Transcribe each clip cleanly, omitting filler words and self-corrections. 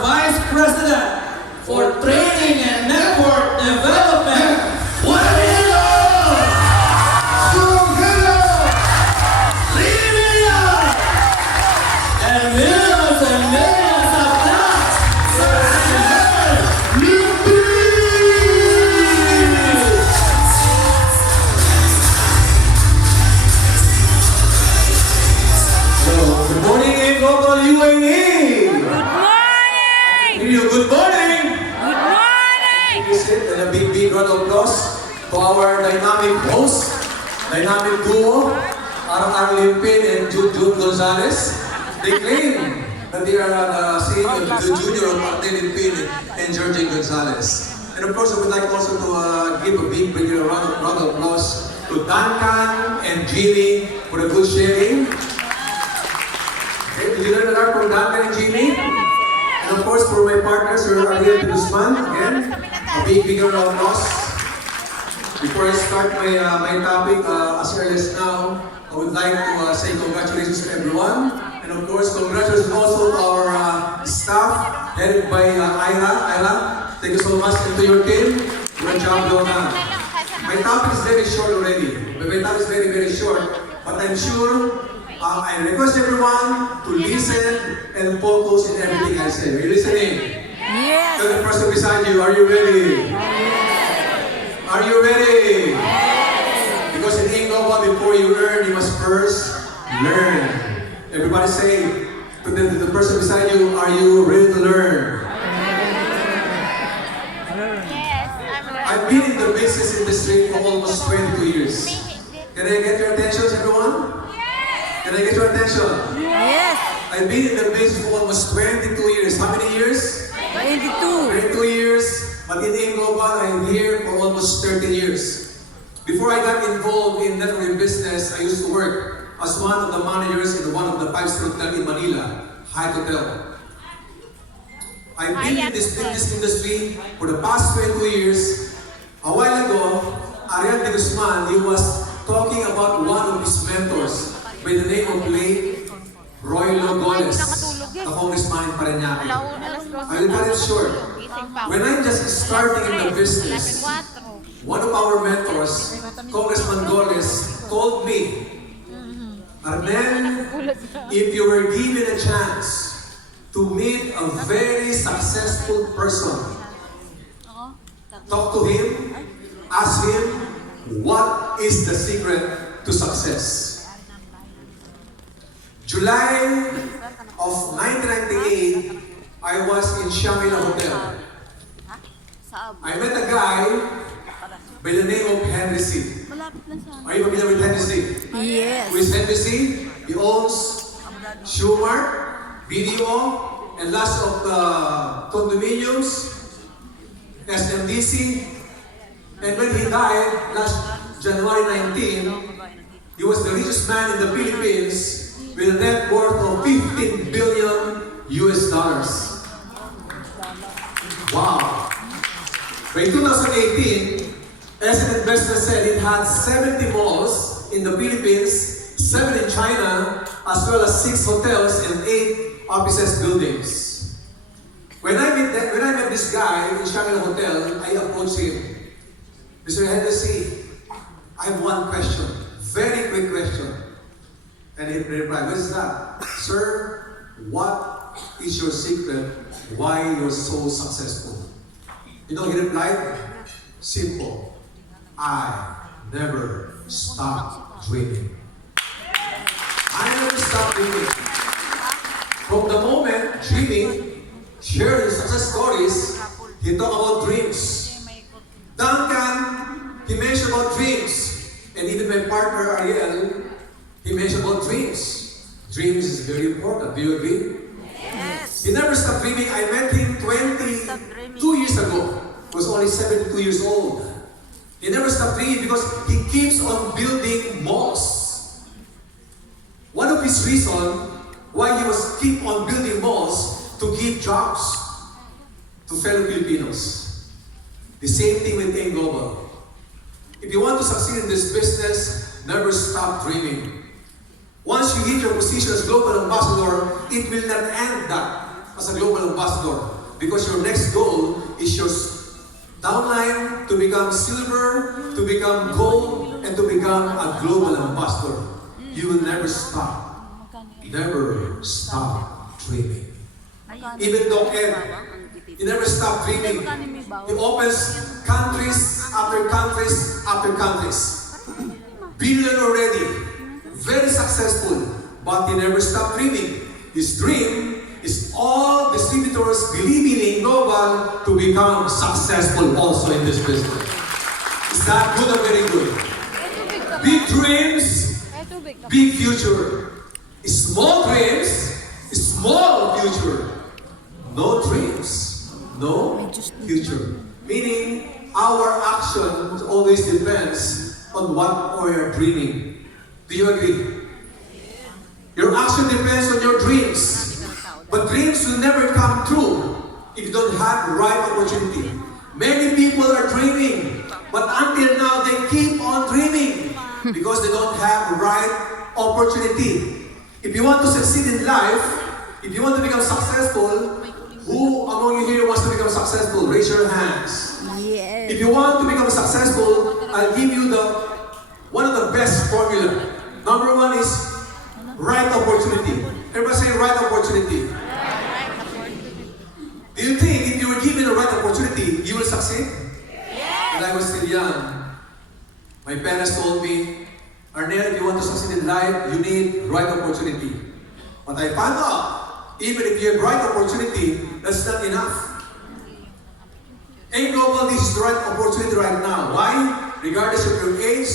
Vice President for Training and Network Development. What a and millions of applause for Limpin! Good morning, Global UAE! Good morning! Good morning! Good morning! Please sit and a big round of applause to our dynamic host, dynamic duo, Limpin and June Gonzalez. They claim that they are seeing the junior of Arnel, Limpin and Georgie Gonzalez. And of course, I would like also to give a big round of applause to Duncan and Jimmy for the good sharing. Okay, did you learn a lot from Duncan and Jimmy? And of course, for my partners, Sir Arnel and Guzman, again, a big round of applause. Before I start my topic, as early as now, I would like to say congratulations to everyone. And of course, congratulations also to our staff, headed by Ira. Ira, thank you so much, and to your team. Good job, Donna. My topic is very short already. My topic is very short. But I'm sure, I request everyone to listen and focus in everything I say. Are you listening? Yes! Tell the person beside you, are you ready? Yes. Are you ready? Yes. Because in English, before you learn, you must first learn. Everybody say to the person beside you, are you ready to learn? Yes, I'm ready. I've been in the business industry for almost 22 years. Can I get your attention, everyone? Can I get your attention? Yes! I've been in the business for almost 22 years. How many years? 22. 22 years. But in Global, I'm here for almost 30 years. Before I got involved in networking business, I used to work as one of the managers in one of the five-star hotel in Manila, Hyatt Hotel. I've been in this industry for the past 22 years. A while ago, Arnel de Guzman, he was talking about one of his mentors by the name of late Roy Logoles, the congressman in Parañaque. I will cut it short. When I'm just starting in the business, one of our mentors, Congressman Goles, told me, Arnel, if you were given a chance to meet a very successful person, talk to him, ask him, what is the secret to success? July of 1998, I was in Shangri-La Hotel. I met a guy by the name of Henry C. Are you familiar with Henry C? Yes. Who is Henry C? He owns Schumer, BDO, and lots of condominiums, SMDC. And when he died last January 19, he was the richest man in the Philippines with a net worth of 15 billion US dollars. Wow. By 2018, as an investor said it had 70 malls in the Philippines, 7 in China, as well as 6 hotels and 8 offices buildings. When I met this guy in Shangri-La Hotel, I approached him. Mr. Henderson, I have one question, very quick question. And he replied, what is that? Sir, what is your secret why you're so successful? You know, he replied, simple. I never stop dreaming. I never stop dreaming. From the moment dreaming, sharing his success stories, he talked about dreams. Duncan, he mentioned about dreams. And even my partner, Ariel, he mentioned about dreams. Dreams is very important. Do you agree? Yes. He never stopped dreaming. I met him 22 years ago. He was only 72 years old. He never stopped dreaming because he keeps on building malls. One of his reasons why he was keep on building malls to give jobs to fellow Filipinos. The same thing with Aim Global. If you want to succeed in this business, never stop dreaming. Once you hit your position as global ambassador, it will not end that. as a global ambassador. Because your next goal is your downline to become silver, to become gold, and to become a global ambassador. You will never stop. Never stop dreaming. Even Doc Ed, he never stopped dreaming. He opens countries after countries after countries. Billionaire already, very successful, but he never stopped dreaming. His dream is all distributors believing in global to become successful also in this business. Is that good or very good? Big dreams, big future. Small dreams, small future. No dreams, no future. Meaning, our action always depends on what we are dreaming. Do you agree? Your action depends on your dreams. But dreams will never come true if you don't have the right opportunity. Many people are dreaming, but until now they keep on dreaming because they don't have the right opportunity. If you want to succeed in life, if you want to become successful, who among you here wants to become successful? Raise your hands. Yes. If you want to become successful, I'll give you one of the best formula. Number one is right opportunity. Everybody say right opportunity. Do you think if you were given the right opportunity, you will succeed? When I was still young, my parents told me, Arnel, if you want to succeed in life, you need right opportunity. But I found out, even if you have right opportunity, that's not enough. In global, this is the right opportunity right now. Why? Regardless of your age,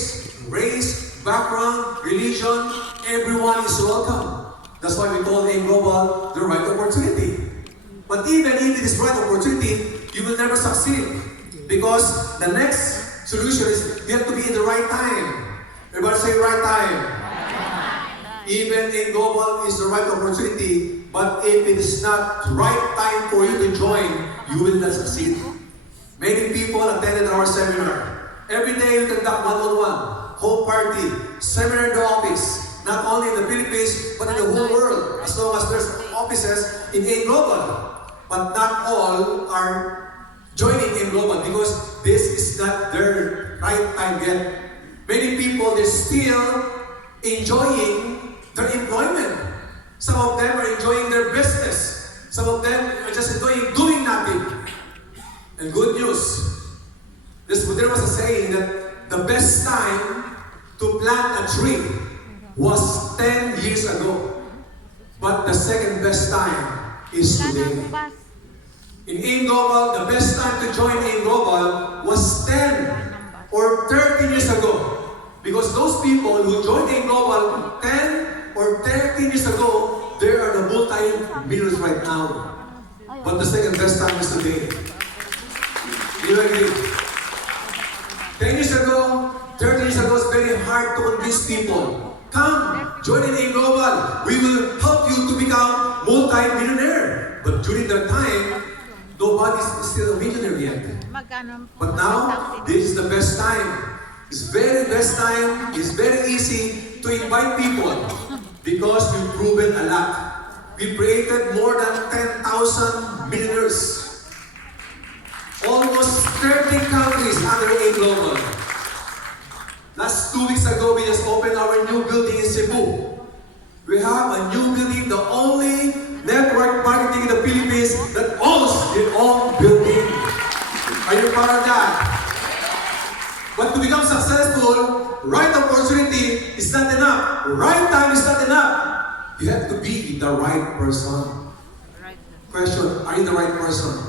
race, background, religion, everyone is welcome. That's why we call in global the right opportunity. But even if it is right opportunity, you will never succeed. Because the next solution is you have to be in the right time. Everybody say right time. Even in global is the right opportunity, but if it is not right time for you to join, you will not succeed. Many people attended our seminar. Every day we conduct one-on-one, home party, seminar in the office, not only in the Philippines, but in the whole world, as long as there's offices in A Global. But not all are joining in global because this is not their right time yet. Many people, they're still enjoying their employment. Some of them are enjoying their business. Some of them are just enjoying doing nothing. And good news, there was a saying that the best time to plant a tree was 10 years ago. But the second best time is today. In A Global, the best time to join A Global was 10 or 13 years ago. Because those people who joined A Global 10 or 13 years ago, they are the multi-millionaires right now. But the second best time is today. You agree? 10 years ago, 13 years ago, it's very hard to convince people. Come, join in A Global. We will help you to become multi-millionaire. But during that time, nobody is still a millionaire yet. But now, this is the best time. It's very best time. It's very easy to invite people because we've proven a lot. We created more than 10,000 millionaires. Almost 30 countries under A Global. Last 2 weeks ago, we just opened our new building in Cebu. We have a new building, the only network marketing in the Philippines that owns their own building. Are you proud of that? But to become successful, right opportunity is not enough. Right time is not enough. You have to be the right person. Question, are you the right person?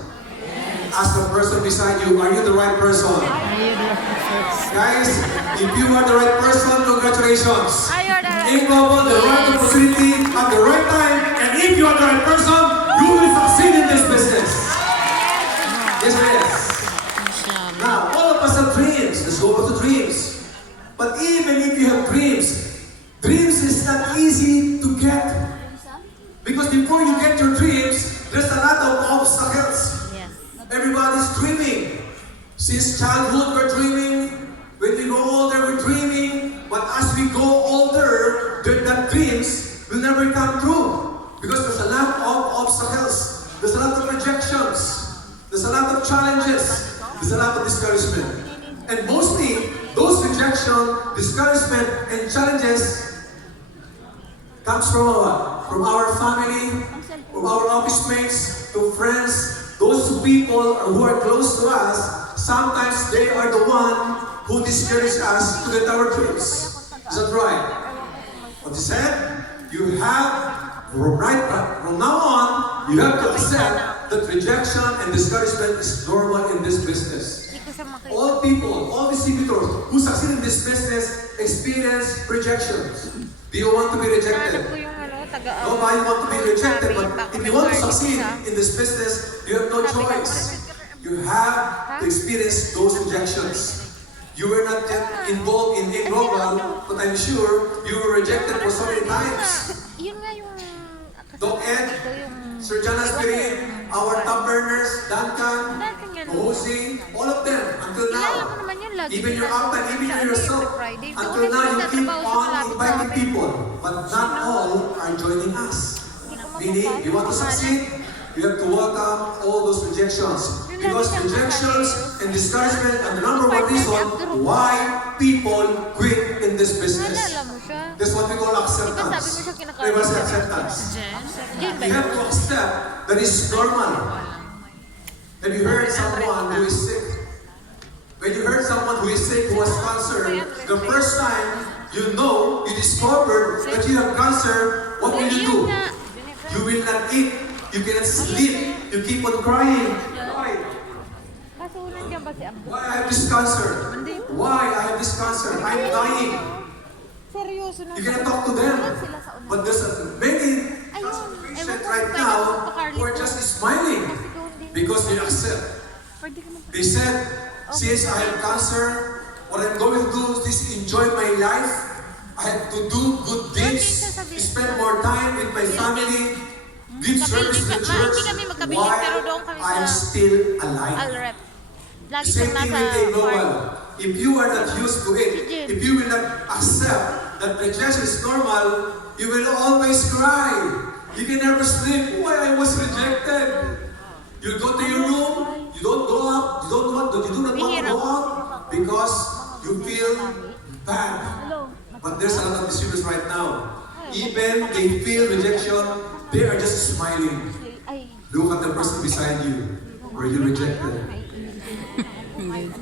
Ask the person beside you, are you the right person? Guys, if you are the right person, congratulations. In global, the right opportunity at the right time, and if you are the right person, you will succeed in this business. Yes, yes. Now, all of us have dreams. Let's go back to dreams. But even if you have dreams, dreams is not easy to get. Because before you get your dreams, there's a lot of obstacles. Everybody's dreaming. Since childhood, we're dreaming. When we go older, we're dreaming. But as we go older, that dreams will never come true. Because there's a lot of obstacles. There's a lot of rejections. There's a lot of challenges. There's a lot of discouragement. And mostly, those rejection, discouragement, and challenges comes from what? From our family, from our office mates, to friends, those people who are close to us. Sometimes they are the one who discourage us to get our dreams. Is that right? What he said? You have, from now on, you have to accept that rejection and discouragement is normal in this business. All people, all distributors who succeed in this business experience rejections. Do you want to be rejected? Nobody want to be rejected, but if you want to succeed in this business, you have no choice. You have to experience those rejections. You were not yet involved in a global, but I'm sure you were rejected for so many times. Doc Ed, Sir Jana Spirit, our top earners, Duncan, Jose, all of them, until now. Even your uptime, even you yourself, until now you keep on inviting people, but not all are joining us. Meaning, you want to succeed, you have to welcome all those rejections. Because rejections and discouragement are the number one reason why people quit in this business. That's what we call acceptance. Everyone say acceptance. You have to accept that it's normal. Have you heard someone who is sick? When you heard someone who is sick, who has cancer, the first time you discovered that you have cancer, what will you do? You will not eat, you cannot sleep, you keep on crying. Why? Why I have this cancer? Why I have this cancer? I'm dying. You cannot talk to them. But there's many patients right now who are just smiling because they accept. They said, since I have cancer, what I'm going to do is just enjoy my life. I have to do good deeds, spend more time with my family, give service to the church while I'm still alive. Same thing with a global. If you are not used to it, if you will not accept that rejection is normal, you will always cry. You can never sleep. Why I was rejected? You go to your room, you don't go out, you do not want to go out because you feel bad. But there's a lot of distributors right now. Even they feel rejection, they are just smiling. Look at the person beside you. Were you rejected?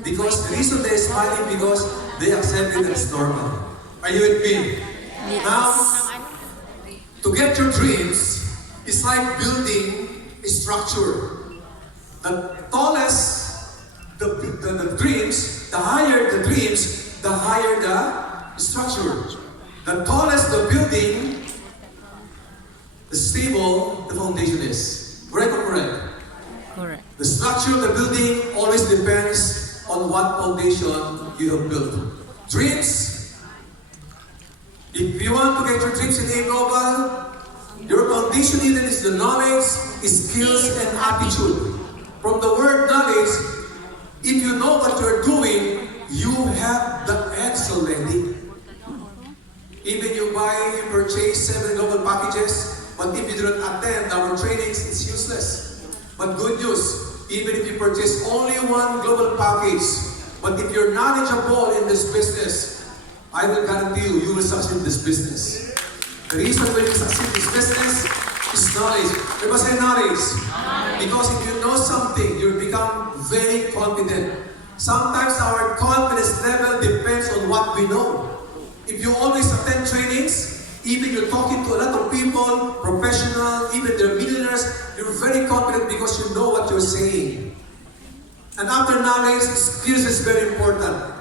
Because the reason they're smiling because they accept it as normal. Are you with me? Yes. Now, to get your dreams, it's like building a structure. The tallest the dreams, the higher the dreams, the higher the structure. The tallest the building, the stable the foundation is. Correct or correct? Correct. The structure of the building always depends on what foundation you have built. Dreams, if you want to get your dreams in a global, your foundation even is the knowledge, skills, and attitude. From the word knowledge, if you know what you're doing, you have the edge already. Even you purchase 7 global packages, but if you do not attend our trainings, it's useless. But good news, even if you purchase only 1 global package, but if you're knowledgeable in this business, I will guarantee you, you will succeed in this business. The reason why you succeed in this business is knowledge. Everybody say knowledge. Because if you know something, you become very confident. Sometimes our confidence level depends on what we know. If you always attend trainings, even you're talking to a lot of people, professional, even they're millionaires, you're very confident because you know what you're saying. And after knowledge, skills is very important.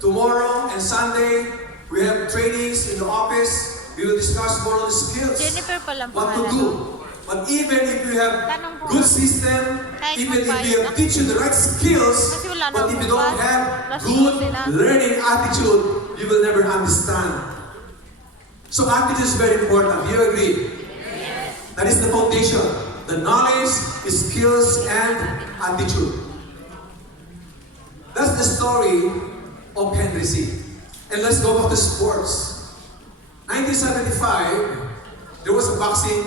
Tomorrow and Sunday, we have trainings in the office. We will discuss more on the skills. What to do. But even if you have good system, even if you have teach you the right skills, but if you don't have good learning attitude, you will never understand. So attitude is very important. Do you agree? Yes. That is the foundation. The knowledge, skills, and attitude. That's the story of Henry C. And let's go back to sports. 1975, there was a boxing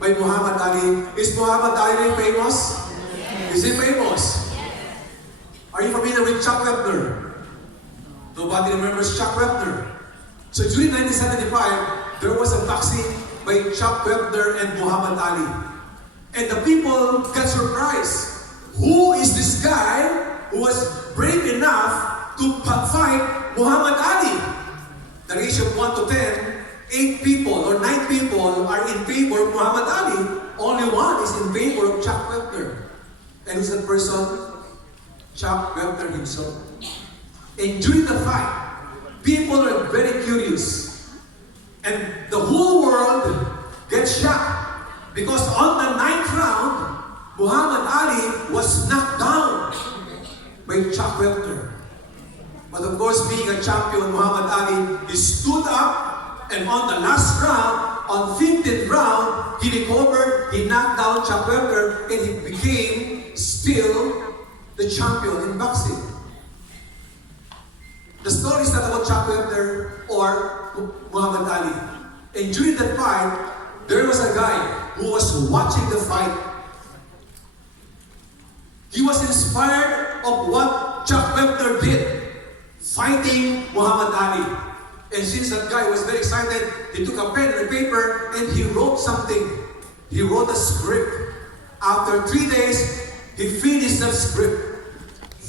by Muhammad Ali. Is Muhammad Ali famous? Is he famous? Are you familiar with Chuck Wepner? Nobody remembers Chuck Wepner. So during 1975, there was a boxing by Chuck Wepner and Muhammad Ali. And the people got surprised. Who is this guy who was brave enough to fight Muhammad Ali? The ratio of 1 to 10, 8 people or 9 people are in favor of Muhammad Ali. Only 1 is in favor of Chuck Wepner. And who's that person? Chuck Wepner himself. And during the fight, people are very curious. And the whole world gets shocked. Because on the 9th round, Muhammad Ali was knocked down by Chuck Wepner. But of course, being a champion, Muhammad Ali, he stood up, and on the last round, on 15th round, he recovered, he knocked down Chuck Wepner, and he became still the champion in boxing. The story is not about Chuck Wepner or Muhammad Ali. And during that fight, there was a guy who was watching the fight. He was inspired of what Chuck Wepner did, fighting Muhammad Ali. And since that guy was very excited, he took a pen and a paper and he wrote something. He wrote a script. After 3 days, he finished that script.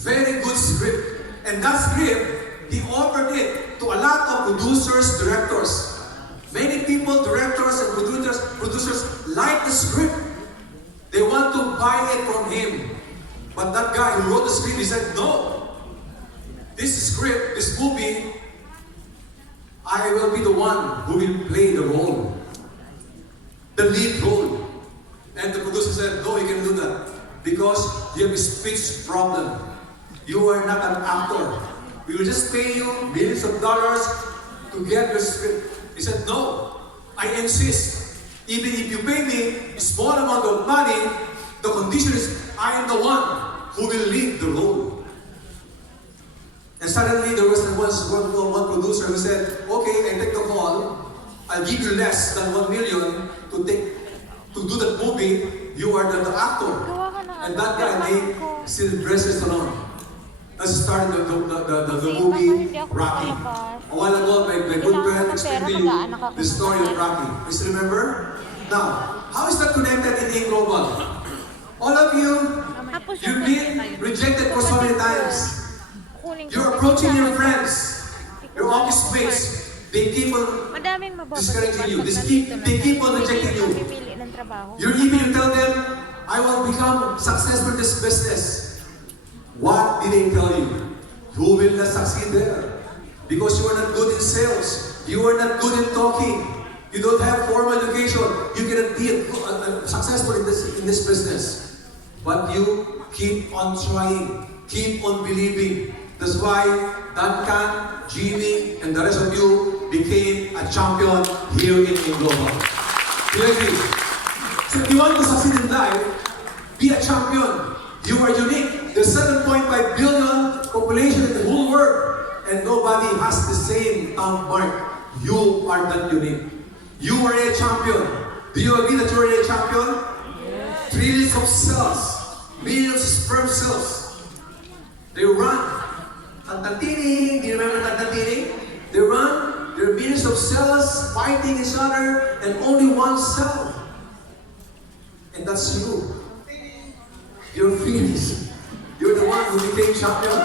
Very good script. And that script, he offered it to a lot of producers, directors. Many people, directors and producers like the script. They want to buy it from him. But that guy who wrote the script, he said, no. This script, this movie, I will be the one who will play the role. The lead role. And the producer said, no, you can do that. Because you have a speech problem. You are not an actor. We will just pay you millions of dollars to get your script. He said, no, I insist. Even if you pay me a small amount of money, the condition is I am the one who will lead the role. And suddenly there was one producer who said, okay, I take the call. I'll give you less than 1 million to do that movie. You are the actor. And that guy named Sylvester Stallone. That's started the movie Rocky. A while ago, my good friend explained to you the story of Rocky. Please remember? Now, how is that connected in global? All of you, you've been rejected for so many times. You're approaching your friends, your office mates. They keep on discouraging you. They keep on rejecting you. You're even to tell them, I will become successful in this business. What did they tell you? You will not succeed there. Because you are not good in sales. You are not good in talking. You don't have formal education. You cannot be successful in this business. But you keep on trying. Keep on believing. That's why Duncan, Jimmy, and the rest of you became a champion here in Global. Do you agree? So if you want to succeed in life, be a champion. You are unique. There's 7.5 billion population in the whole world, and nobody has the same mark. You are that unique. You are a champion. Do you agree that you are a champion? Yes. Trillions of cells, millions of sperm cells. They run. Tantantini, do you remember Tantantini? They run. There are millions of cells fighting each other, and only one cell. And that's you. You're finished. You're the one who became champion.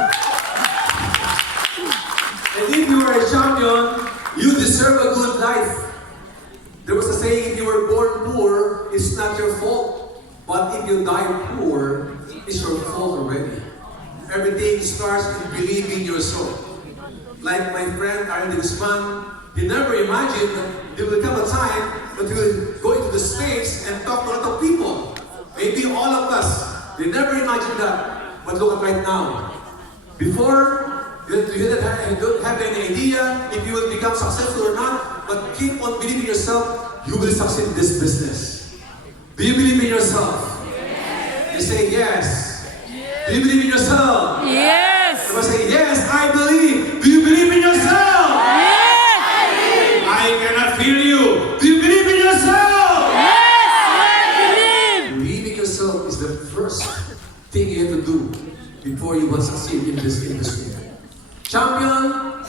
And if you are a champion, you deserve a good life. There was a saying, if you were born poor, it's not your fault. But if you die poor, it's your fault already. Everything starts in believing yourself. Like my friend Arnel, he never imagined that there will come a time that he will go into the States and talk to a lot of people. Maybe all of us. They never imagined that. But look at right now. Before, you don't have any idea if you will become successful or not, but keep on believing in yourself, you will succeed in this business. Do you believe in yourself? Yes. You say yes. Yes. Do you believe in yourself? Yes. You must say, yes, I believe. Do you believe in yourself? Yes. I cannot feel you. Do you believe in yourself? Yes. thing you have to do before you will succeed in this industry. Champion,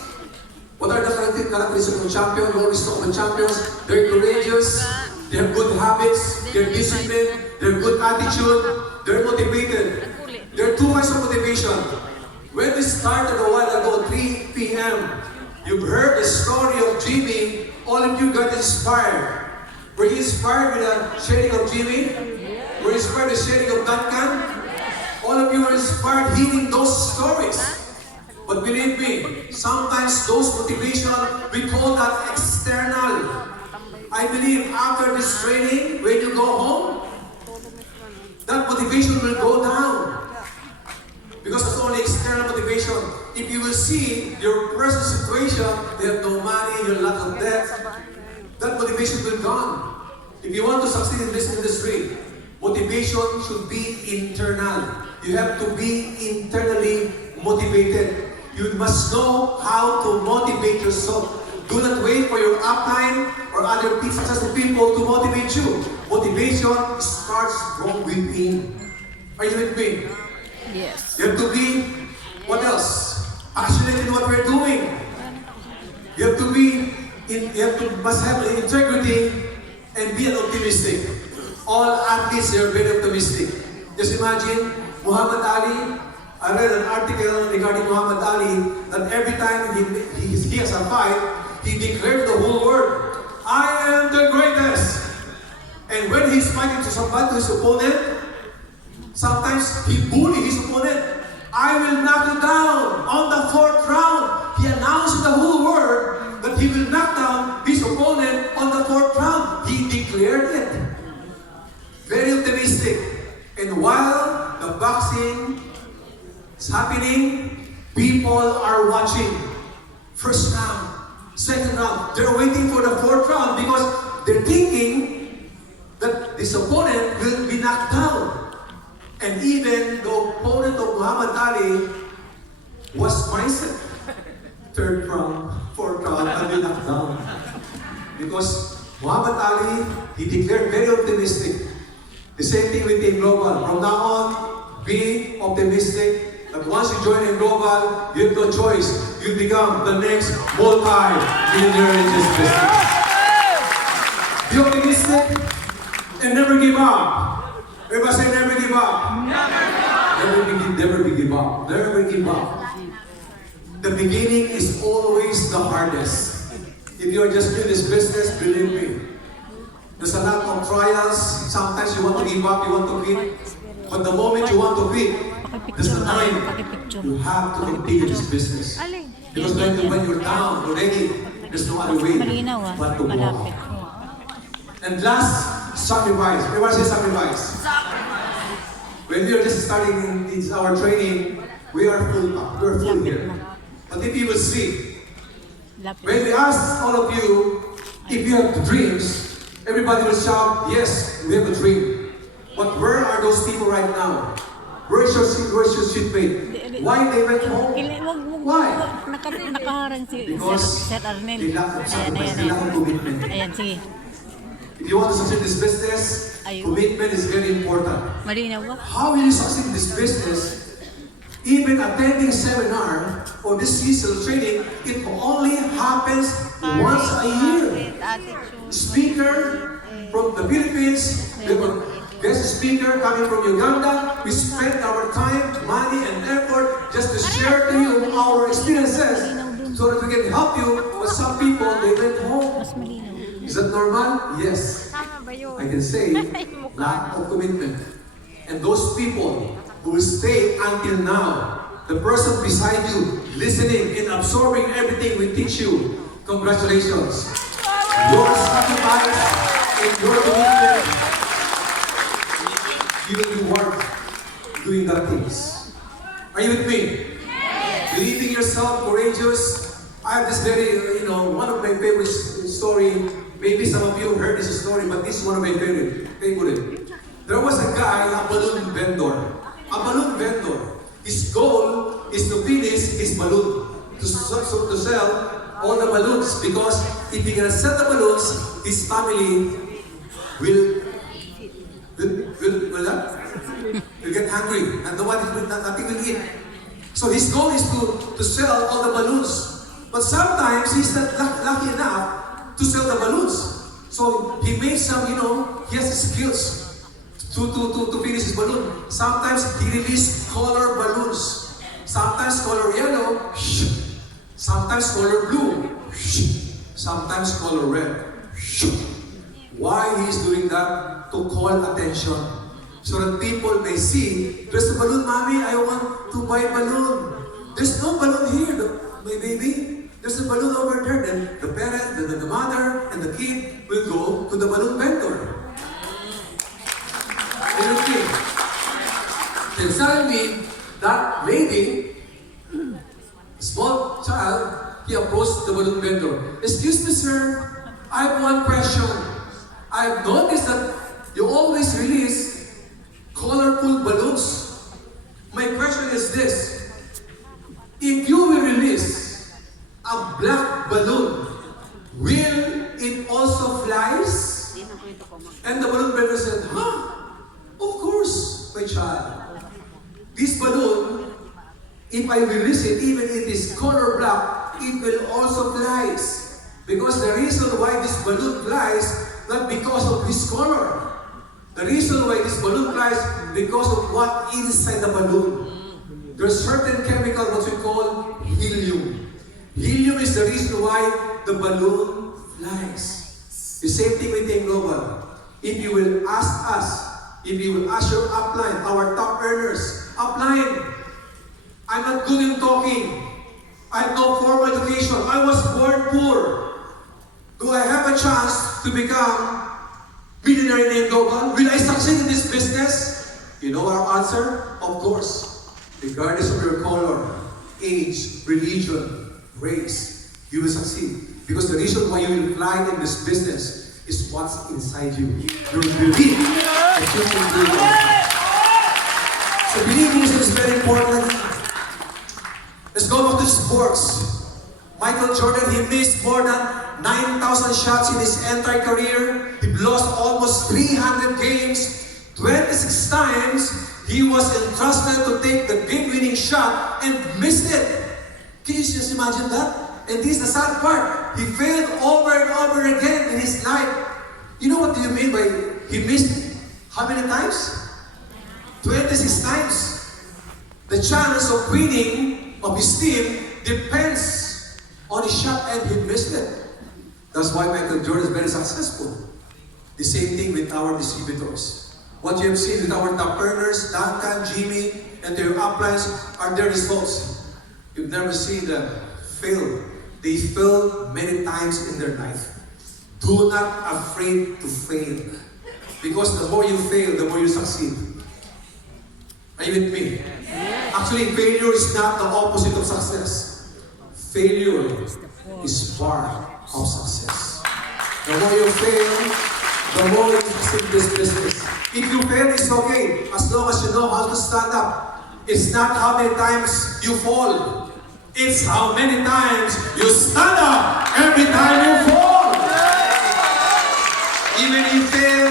what are the characteristics of a champion? We always talk about champions. They're courageous, they have good habits, they're disciplined, they have good attitude, they're motivated. There are two kinds of motivation. When we started a while ago, 3 p.m., you've heard the story of Jimmy. All of you got inspired. Were you inspired with the sharing of Jimmy? Were you inspired with the sharing of Duncan? All of you were inspired hearing those stories. But believe me, sometimes those motivation, we call that external. I believe after this training, when you go home, that motivation will go down. Because it's only external motivation. If you will see your present situation, you have no money, you're lack of debt, that motivation will gone. If you want to succeed in this industry, motivation should be internal. You have to be internally motivated. You must know how to motivate yourself. Do not wait for your upline or other successful people to motivate you. Motivation starts from within. Are you with me? Yes. You have to be, what else? Passionate in what we're doing. You have to be, must have integrity and be an optimistic. All athletes are very optimistic. Just imagine, Muhammad Ali, I read an article regarding Muhammad Ali that every time he has a fight, he declared the whole world, I am the greatest. And when he's fighting to somebody, to his opponent, sometimes he bullies his opponent. I will knock you down on the 4th round. He announced to the whole world that he will knock down his opponent on the 4th round. He declared it. Very optimistic. And while the boxing is happening, people are watching. First round, second round. They're waiting for the 4th round because they're thinking that this opponent will be knocked down. And even the opponent of Muhammad Ali was mindset. 3rd round, 4th round, and be knocked down. Because Muhammad Ali, he declared very optimistic. The same thing with Team Global. From now on, be optimistic that once you join in Global, you have no choice. You become the next multi-billionaire in this business. Be optimistic and never give up. Everybody say never give up. Never give up. Never give up. The beginning is always the hardest. If you are just doing this business, believe me, there's a lot of trials. Sometimes you want to give up, you want to quit. But the moment you want to quit, there's the time you have to continue this business. Because when you're down already, there's no other way but to walk. And last, sacrifice. Everyone say sacrifice. When we are just starting in our training, we are full here. But if you will see, when we ask all of you, if you have dreams, everybody will shout, yes, we have a dream. But where are those people right now? Where's your seatmate? Why they went home? Why? Nakaharang si Because Sir Arnel. they lack of sacrifice, they lack of commitment. Ayan, sige. If you want to succeed in this business, commitment is very important. Malinaw ba? How will you succeed in this business? Even attending seminar or this seasonal training, it only happens once a year. Speaker from the Philippines, we have a guest speaker coming from Uganda. We spent our time, money, and effort just to share to you our experiences so that we can help you. But some people, they went home. Mas malinaw. Is that normal? Yes. I can say lack of commitment. And those people who will stay until now, the person beside you, listening and absorbing everything we teach you, congratulations. Your sacrifice and your commitment, you will reward doing that things. Are you with me? Believing yourself, courageous. I have this very, one of my favorite story. Maybe some of you heard this story, but this is one of my favorite. There was a guy, a balloon vendor. A balloon vendor. His goal is to finish his balloon. To sell all the balloons. Because if he can sell the balloons, his family will get hungry and the one with nothing will eat. So his goal is to sell all the balloons. But sometimes he's not lucky enough to sell the balloons. So he made some, he has the skills to finish his balloon. Sometimes he released color balloons. Sometimes color yellow, sometimes color blue, sometimes color red. Why he's doing that? To call attention. So that people may see, there's a balloon, mommy, I want to buy a balloon. There's no balloon here, my baby. There's a balloon over there. Then the parent, the mother, and the kid will go to the balloon vendor. Then suddenly, that lady, small child, he approached the balloon vendor. Excuse me, sir, I have one question. I've noticed that you always release colorful balloons. My question is this. If you will release a black balloon, will it also flies? And the balloon vendor said, of course, my child. This balloon, if I release it, even if it is color black, it will also flies. Because the reason why this balloon flies, not because of this color. The reason why this balloon flies, because of what inside the balloon. There's certain chemical what we call helium. Helium is the reason why the balloon flies. The same thing with the global. If you will ask us, if you will ask your upline, our top earners, upline, I'm not good in talking. I have no formal education. I was born poor. Do I have a chance to become billionaire in global? Will I succeed in this business? You know our answer? Of course. Regardless of your color, age, religion, race, you will succeed. Because the reason why you will fly in this business is what's inside you. Your belief that you can do it. So believing is very important. Let's go back to sports. Michael Jordan, he missed more than 9,000 shots in his entire career. He lost almost 300 games. 26 times, he was entrusted to take the game-winning shot and missed it. Can you just imagine that? And this is the sad part. He failed over and over again in his life. You know what do you mean by he missed how many times? 26 times. The chance of winning of his team depends on his shot and he missed it. That's why Michael Jordan is very successful. The same thing with our distributors. What you have seen with our top earners, Duncan, Jimmy, and their uplines are their results. You've never seen them fail. They failed many times in their life. Do not afraid to fail. Because the more you fail, the more you succeed. Are you with me? Actually, failure is not the opposite of success. Failure is part of success. The more you fail, the more you succeed in this business. If you fail, it's okay, as long as you know how to stand up. It's not how many times you fall. It's how many times you stand up every time you fall. Even if you fail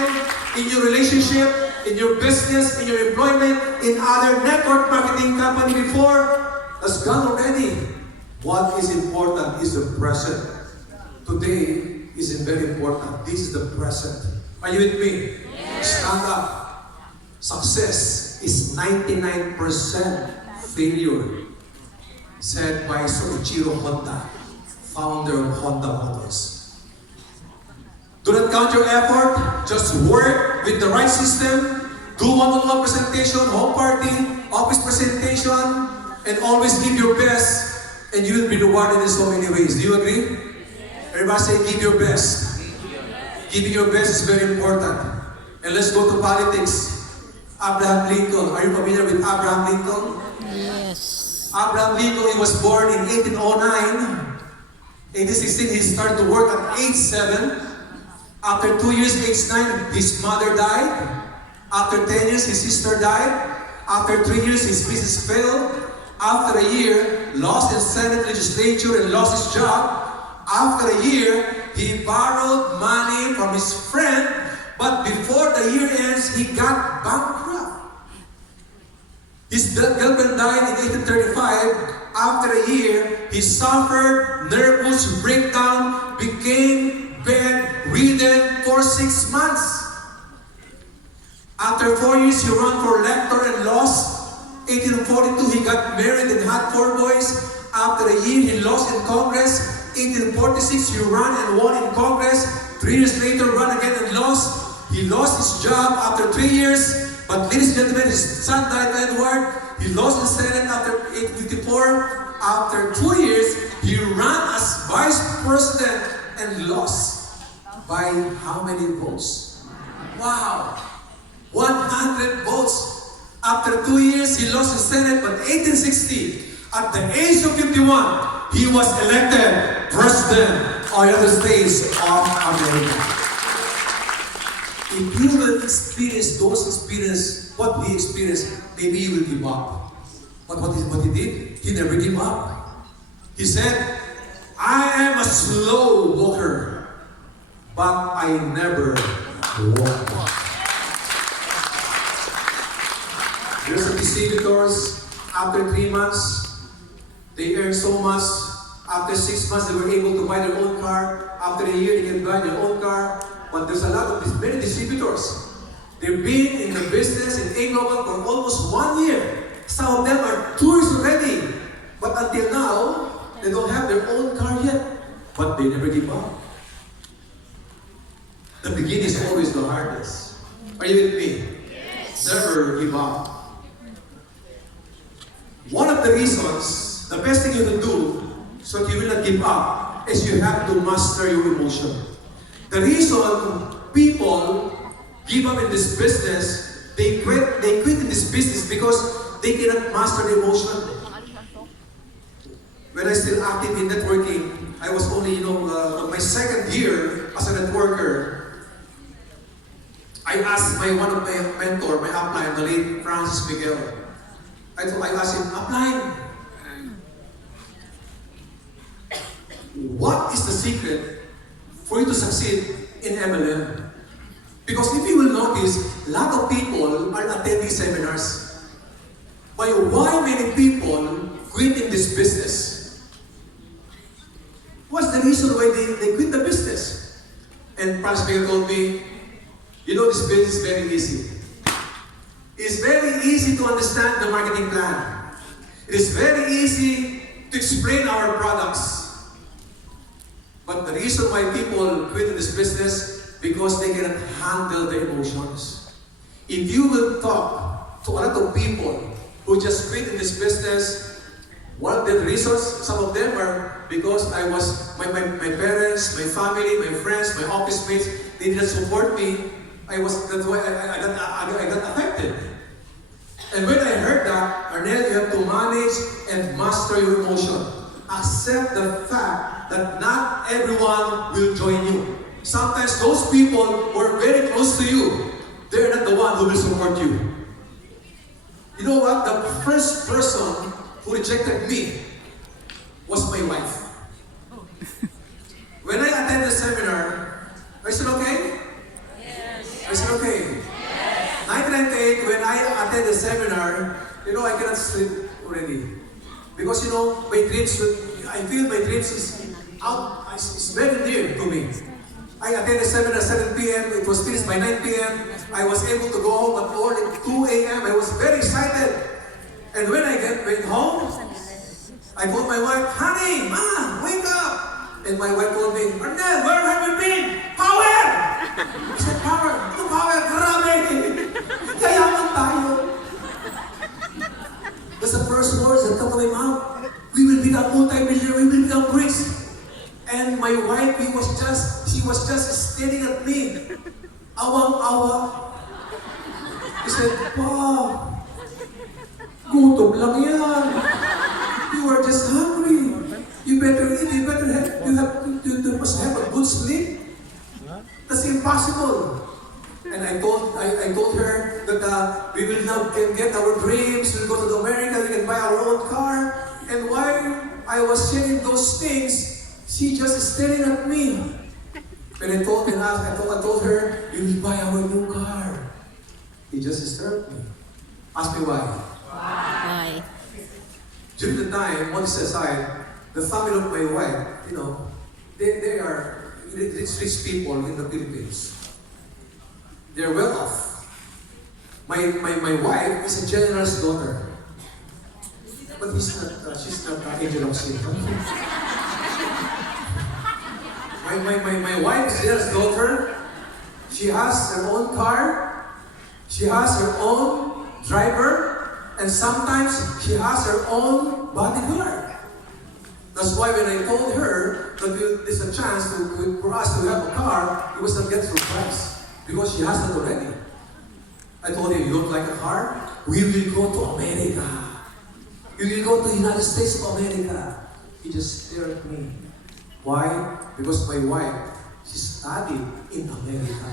in your relationship, in your business, in your employment, in other network marketing company before, that's gone already. What is important is the present. Today is very important. This is the present. Are you with me? Yes. Stand up. Success is 99% failure. Said by Soichiro Honda, founder of Honda Motors. Do not count your effort. Just work with the right system. Do one-on-one presentation, home party, office presentation, and always give your best, and you will be rewarded in so many ways. Do you agree? Everybody say, give your best. Giving your best is very important. And let's go to politics. Abraham Lincoln. Are you familiar with Abraham Lincoln? Yes. Abraham Lincoln, he was born in 1809. 1816, he started to work at age 7. After 2 years, age 9, his mother died. After 10 years, his sister died. After 3 years, his business failed. After a year, lost in Senate legislature and lost his job. After a year, he borrowed money from his friend, but before the year ends, he got bankrupt. His girlfriend died in 1835. After a year, he suffered nervous breakdown, became bedridden for 6 months. After 4 years, he ran for elector and lost. 1842, he got married and had 4 boys. After a year, he lost in Congress. 1846, he ran and won in Congress. 3 years later, ran again and lost. He lost his job after 3 years. But ladies and gentlemen, his son died, Edward. He lost the Senate after 1854. After 2 years, he ran as vice president and lost. By how many votes? Wow! 100 votes. After 2 years, he lost the Senate, but 1860, at the age of 51, he was elected president of the United States of America. If you will experience those experiences, what we experienced, maybe you will give up. But what he did, he never gave up. He said, I am a slow walker, but I never walk. There's some distributors, after 3 months, they earn so much. After 6 months, they were able to buy their own car. After a year, they can buy their own car. But there's a lot of many distributors. They've been in the business in A-Global for almost 1 year. Some of them are 2 years already. But until now, they don't have their own car yet. But they never give up. The beginning is always the hardest. Are you with me? Yes. Never give up. One of the reasons, the best thing you can do so that you will not give up is you have to master your emotion. The reason people give up in this business, they quit in this business because they cannot master the emotion. When I still active in networking, I was only, my second year as a networker. I asked one of my mentor, my upline, the late Francis Miguel. I asked him, upline, what is the secret for you to succeed in MLM? Because if you will notice, a lot of people are attending seminars. But why many people quit in this business? What's the reason why they quit the business? And Francis Miguel told me, this business is very easy. It's very easy to understand the marketing plan. It is very easy to explain our products. But the reason why people quit in this business, because they cannot handle their emotions. If you will talk to a lot of people who just quit in this business, one of the reasons, some of them are because my parents, my family, my friends, my office mates, they didn't support me. That's why I got affected. And when I heard that, Arnel, you have to manage and master your emotion. Accept the fact that not everyone will join you. Sometimes those people who are very close to you, they're not the one who will support you. You know what? The first person who rejected me was my wife. When I attended the seminar, I said, okay? Yes. I said, okay. Yes. 1998, when I attended the seminar, I cannot sleep already. Because, my dreams, I feel my dreams is out, it's very near to me. I attended the seminar at 7 p.m., it was finished by 9 p.m. I was able to go home at early 2 a.m. I was very excited. And when I went home, I told my wife, honey, ma, wake up! And my wife told me, Arnel, where have you been? Power! I said, power? Ano power? Grabe! Yayaman tayo. That's the first words that come to my mouth. We will become multi-millionaire, we will become rich. And my wife, she was just staring at me. Awang-awa. She said, wow, gutom lang yan. You are just hungry. You better eat, you must have a good sleep. That's impossible. And I told her that we will now can get our dreams, we'll go to America, we can buy our own car. And while I was sharing those things, she just staring at me. And I told her, we will buy our new car. He just disturbed me. Ask me why. Wow. during the time, modesty aside, the family of my wife, they are rich people in the Philippines. They're well off. My wife is a general's daughter. But she's not angel of sin. My wife is a general's daughter. She has her own car. She has her own driver. And sometimes she has her own bodyguard. That's why when I told her that there's a chance for us to have a car, it was not get through price. Because she has that already. I told her, you don't like a car? We will go to America. We will go to the United States of America. He just stared at me. Why? Because my wife, she studied in America.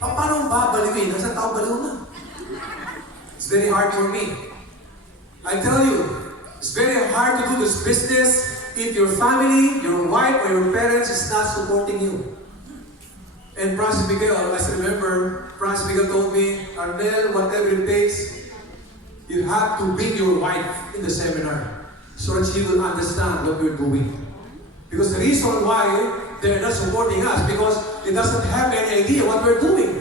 Paano babaliwin? Nasa tao baliw na. It's very hard for me. I tell you, it's very hard to do this business if your family, your wife, or your parents is not supporting you. And Francis Miguel, I still remember, Francis Miguel told me, Arnel, whatever it takes, you have to bring your wife in the seminar so that she will understand what we're doing. Because the reason why they're not supporting us, because they doesn't have any idea what we're doing.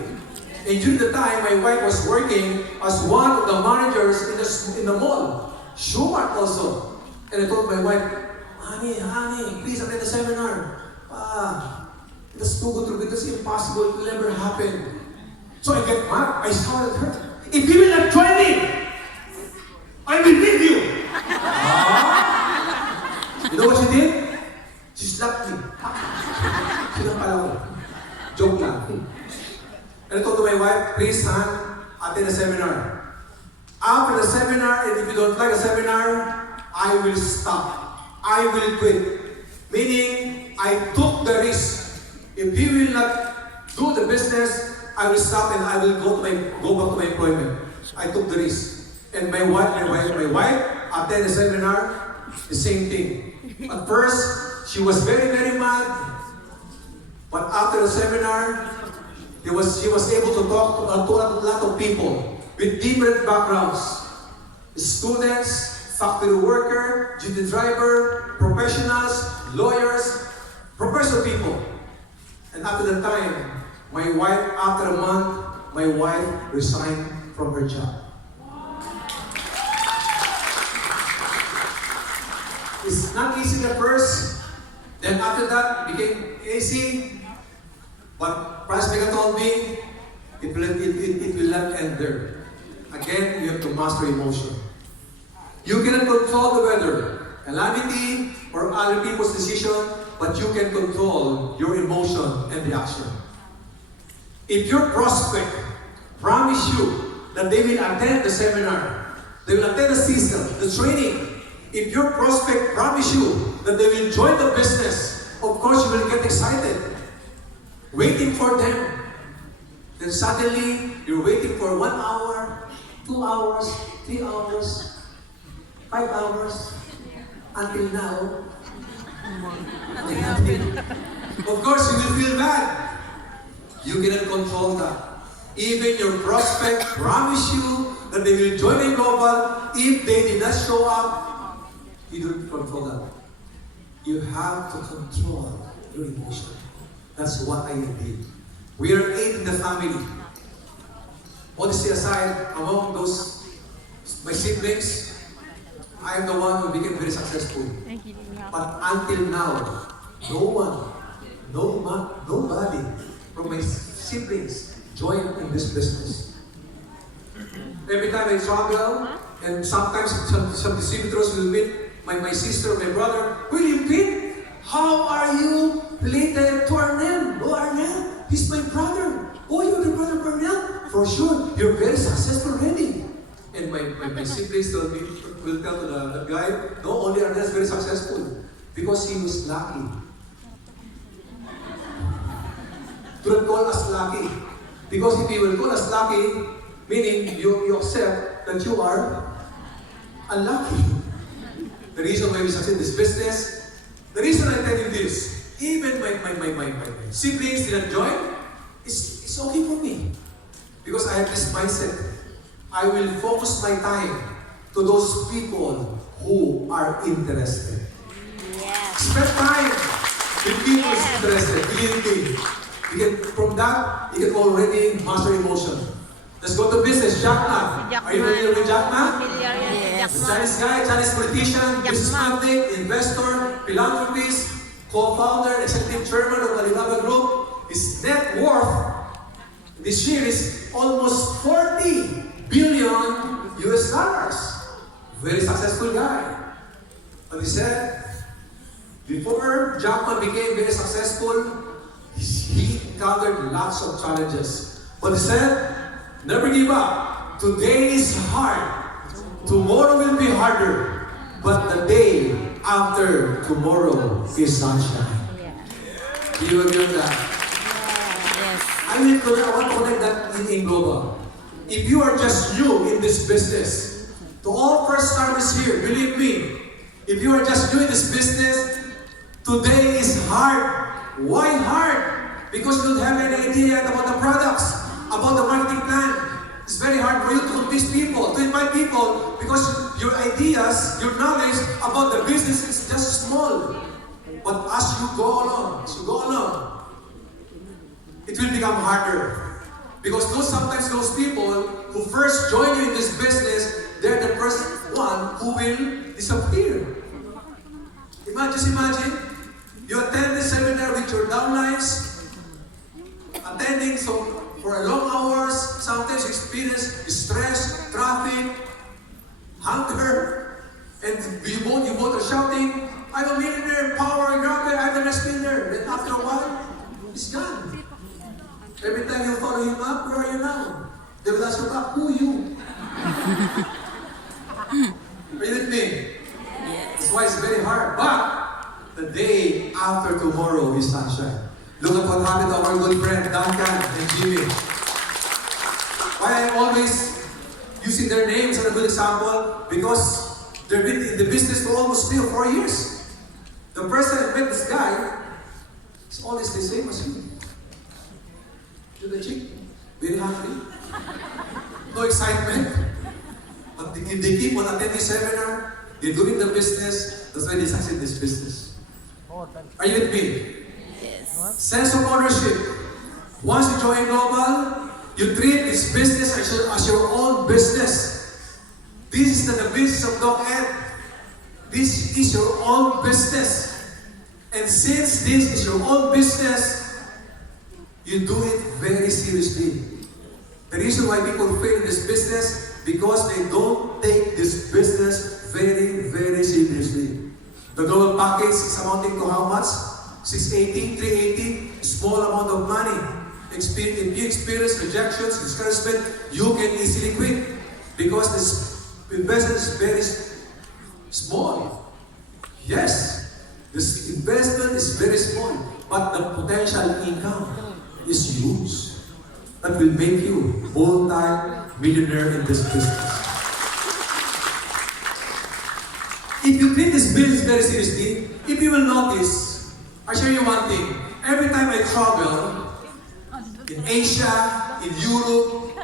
And during the time, my wife was working as one of the managers in the mall, Schubert also. And I told my wife, honey, please attend the seminar. It's too good to be, it's impossible, it will never happen. So I get mad, I shouted at her, if you will not join me, I will leave you. You know what she did? She slapped me. Sinampal ako. Joke lang. And I told my wife, please, attend the seminar. After the seminar, and if you don't like the seminar, I will stop. I will quit. Meaning, I took the risk. If he will not do the business, I will stop and I will go back to my employment. I took the risk. And my wife attend the seminar, the same thing. At first, she was very, very mad. But after the seminar, she was able to talk to a lot of people with different backgrounds. Students, factory worker, duty driver, professionals, lawyers, professional people. And after the time, after a month, my wife resigned from her job. It's not easy at first. Then after that, it became easy. But Price Maker told me, it will not end there. Again, you have to master emotion. You cannot control the weather, calamity, or other people's decision, but you can control your emotion and reaction. If your prospect promise you that they will attend the seminar, they will attend the system, the training, if your prospect promise you that they will join the business, of course you will get excited, waiting for them. Then suddenly, you're waiting for 1 hour, 2 hours, 3 hours, 5 hours, until now. Of course, you will feel bad. You cannot control that. Even your prospect promise you that they will join in global. If they did not show up, you don't control that. You have to control your emotion. That's what I did. We are 8 in the family. Modesty aside, among those, my siblings, I am the one who became very successful. But until now, nobody from my siblings joined in this business. Every time I travel, and sometimes some distributors will meet my sister, my brother, Limpin, how are you related to Arnel? Oh, Arnel, he's my brother. Oh, you're the brother of Arnel? For sure, you're very successful already. And my siblings will tell to the guy, no, only Arnel is very successful because he was lucky. Do not call us lucky. Because if you will call us lucky, meaning you accept that you are unlucky. The reason why we succeed in this business, the reason I tell you this, even my siblings didn't join, it's okay for me. Because I have this mindset. I will focus my time to those people who are interested. Yes. Spend time with people who are interested. Believe me. From that, you can already master emotion. Let's go to business. Jack Ma. Are you familiar with Jack Ma? Yes. Chinese guy, Chinese politician, business magnate, investor, philanthropist, co-founder, executive chairman of Alibaba Group. His net worth this year is almost 40 billion US dollars. Very successful guy. But he said, before Jack Ma became very successful, he encountered lots of challenges. But he said, never give up. Today is hard. Tomorrow will be harder. But the day after tomorrow is sunshine. Do you agree with that? Yes. I want to connect that in global. If you are just new in this business, to all first timers here, believe me, if you are just new in this business, today is hard. Why hard? Because you don't have any idea yet about the products, about the marketing plan. It's very hard for you to convince people, to invite people, because your ideas, your knowledge about the business is just small. But as you go along, it will become harder. Because sometimes those people who first join you in this business, they're the first one who will disappear. Just imagine, you attend this seminar with your downlines, attending for long hours, sometimes experience stress, traffic, hunger, and you both are shouting, I'm a millionaire, power, grabe, I'm the next millionaire. Then after a while, he's gone. Every time you follow him up, where are you now? They will ask you back, who are you? Are you with me? That's why it's very hard. But the day after tomorrow is sunshine. Look at what happened to our good friend, Duncan and Jimmy. Why I'm always using their names as a good example? Because they've been in the business for almost 3 or 4 years. The first time I met this guy, it's always the same as you. To the chick, very happy, no excitement. But they keep on attending seminar, they're doing the business, that's why they succeed in this business. Are you with me? Yes. Sense of ownership. Once you join Global, you treat this business as your own business. This is not the business of Doc Ed. This is your own business. And since this is your own business, you do it very seriously. The reason why people fail in this business, because they don't take this business very, very seriously. The global package is amounting to how much? 680, 380, small amount of money. If you experience rejections, discouragement, you can easily quit. Because this investment is very small. Yes, this investment is very small, but the potential income is huge. That will make you multi-millionaire in this business. If you treat this business very seriously, if you will notice, I share you one thing. Every time I travel, in Asia, in Europe,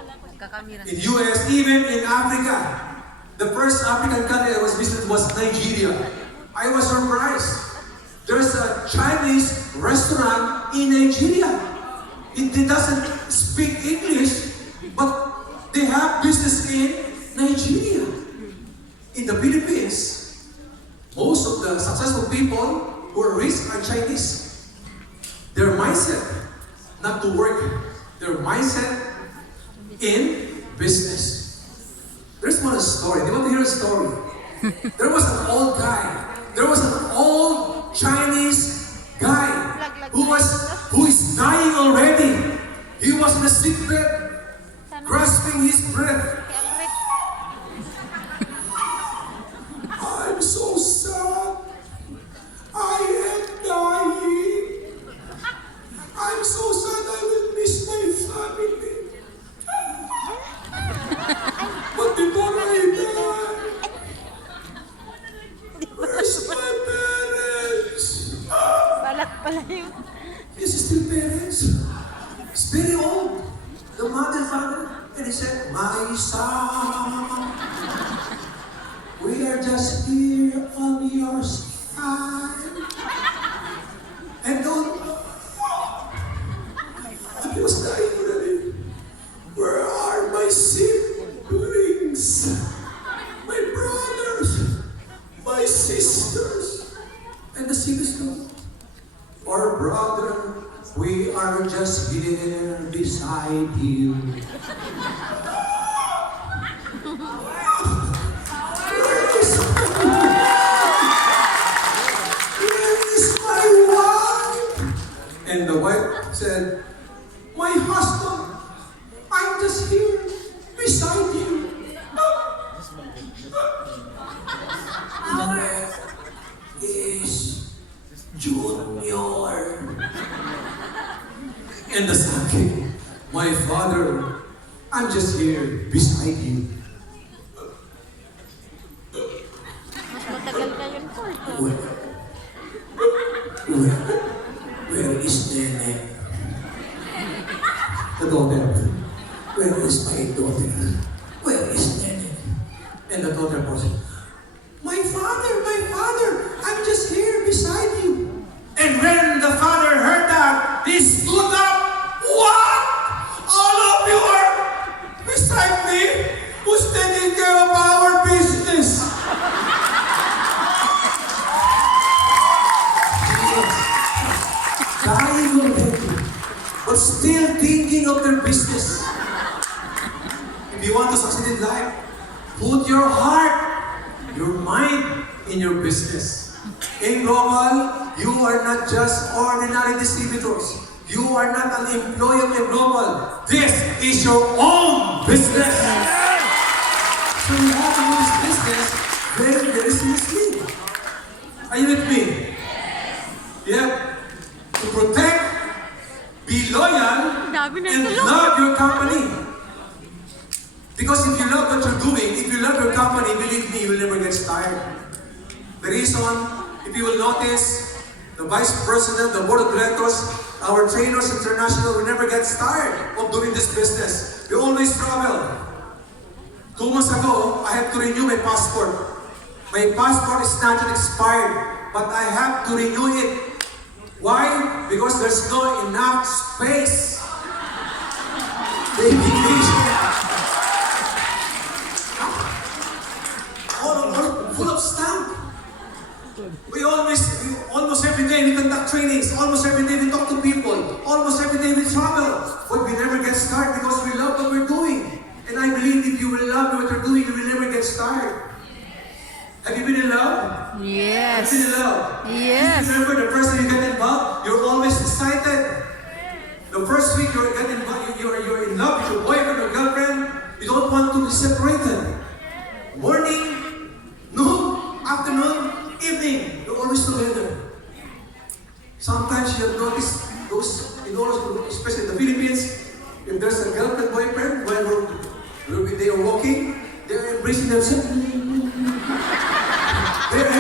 in US, even in Africa, the first African country I was visiting was Nigeria. I was surprised. There's a Chinese restaurant in Nigeria. It doesn't speak English, but they have business in Nigeria. In the Philippines, most of the successful people who are rich are Chinese. Their mindset, not to work, their mindset in business. There's one story. Do you want to hear a story? There was an old guy. There was an old Chinese guy who is dying already. He was in a sick bed, grasping his breath. I'm so sad. I am dying. I'm so sad I will miss my family. But before I die, where's my parents? Balak pala yun. Is still parents? It's very old. The mother, father, and he said, my Liza. We are just here on your side. And don't... I was dying already. Where are my siblings? My brothers? My sisters? And the siblings go, our brother, we are just here beside you. Where is my wife? And the wife said, my husband, I'm just here beside you. Where is Junior? And the son came, my father, I'm just here beside you. Mas matagal ka yun po. Where is Nene? The daughter. Where is my daughter? Where is Nene? And the daughter was, my father, I'm just here beside you. And when the father heard that, he stood up. What? All of you are beside me? Who's taking care of our business? Dying already, but still thinking of their business. If you want to succeed in life, put your heart, your mind in your business. In global, you are not just ordinary distributors. You are not an employee of the global. This is your own business. So you have to do this business very, very seriously. Are you with me? Yeah. To protect, be loyal, and love your company. Because if you love what you're doing, if you love your company, believe me, you will never get tired. The reason, if you will notice, the vice president, the board of directors, our trainers international will never get tired of doing this business. We always travel. 2 months ago, I had to renew my passport. My passport is not yet expired, but I have to renew it. Why? Because there's no enough space. The immigration. All full of stamp. We almost every day we conduct trainings. Almost every day we talk to people. Almost every day we travel. But we never get started because we love what we're doing. And I believe if you will love what you're doing, you will never get started. Have you been in love? Yes. Have you been in love? Yes. Remember the first time you get involved, you're always excited. The first week you're in love with your boyfriend or girlfriend, you don't want to be separated. Morning, noon, afternoon, evening, you're always together. Sometimes you have noticed those, especially in the Philippines, if there's a girlfriend, boyfriend, when they are walking, they're embracing themselves. They are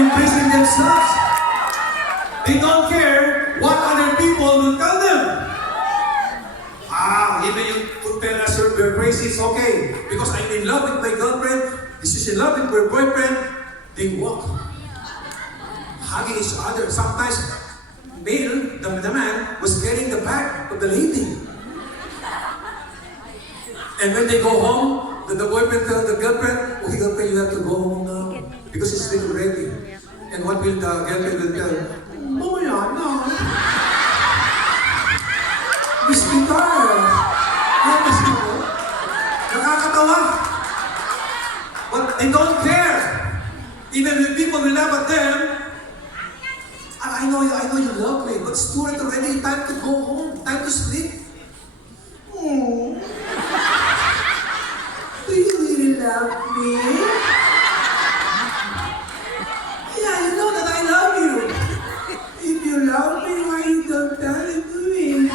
embracing themselves. They don't care what other people will tell them. Even you tell us you're crazy, it's okay. Because I'm in love with my girlfriend, she's in love with my boyfriend, they walk. Hugging each other. Sometimes, male, the man, was carrying the bag of the lady. And when they go home, the boyfriend tells the girlfriend, okay girlfriend, you have to go home now. Because it's still ready. And what will the girlfriend will tell? Oh yeah, no. Miss Guitar. Miss Guitar. Nakakatawa. But they don't care. Even when people will laugh at them, I know you love me, but it's too late already. Time to go home. Time to sleep. Oh. Do you really love me? Yeah, you know that I love you. If you love me, why you don't tell it to me?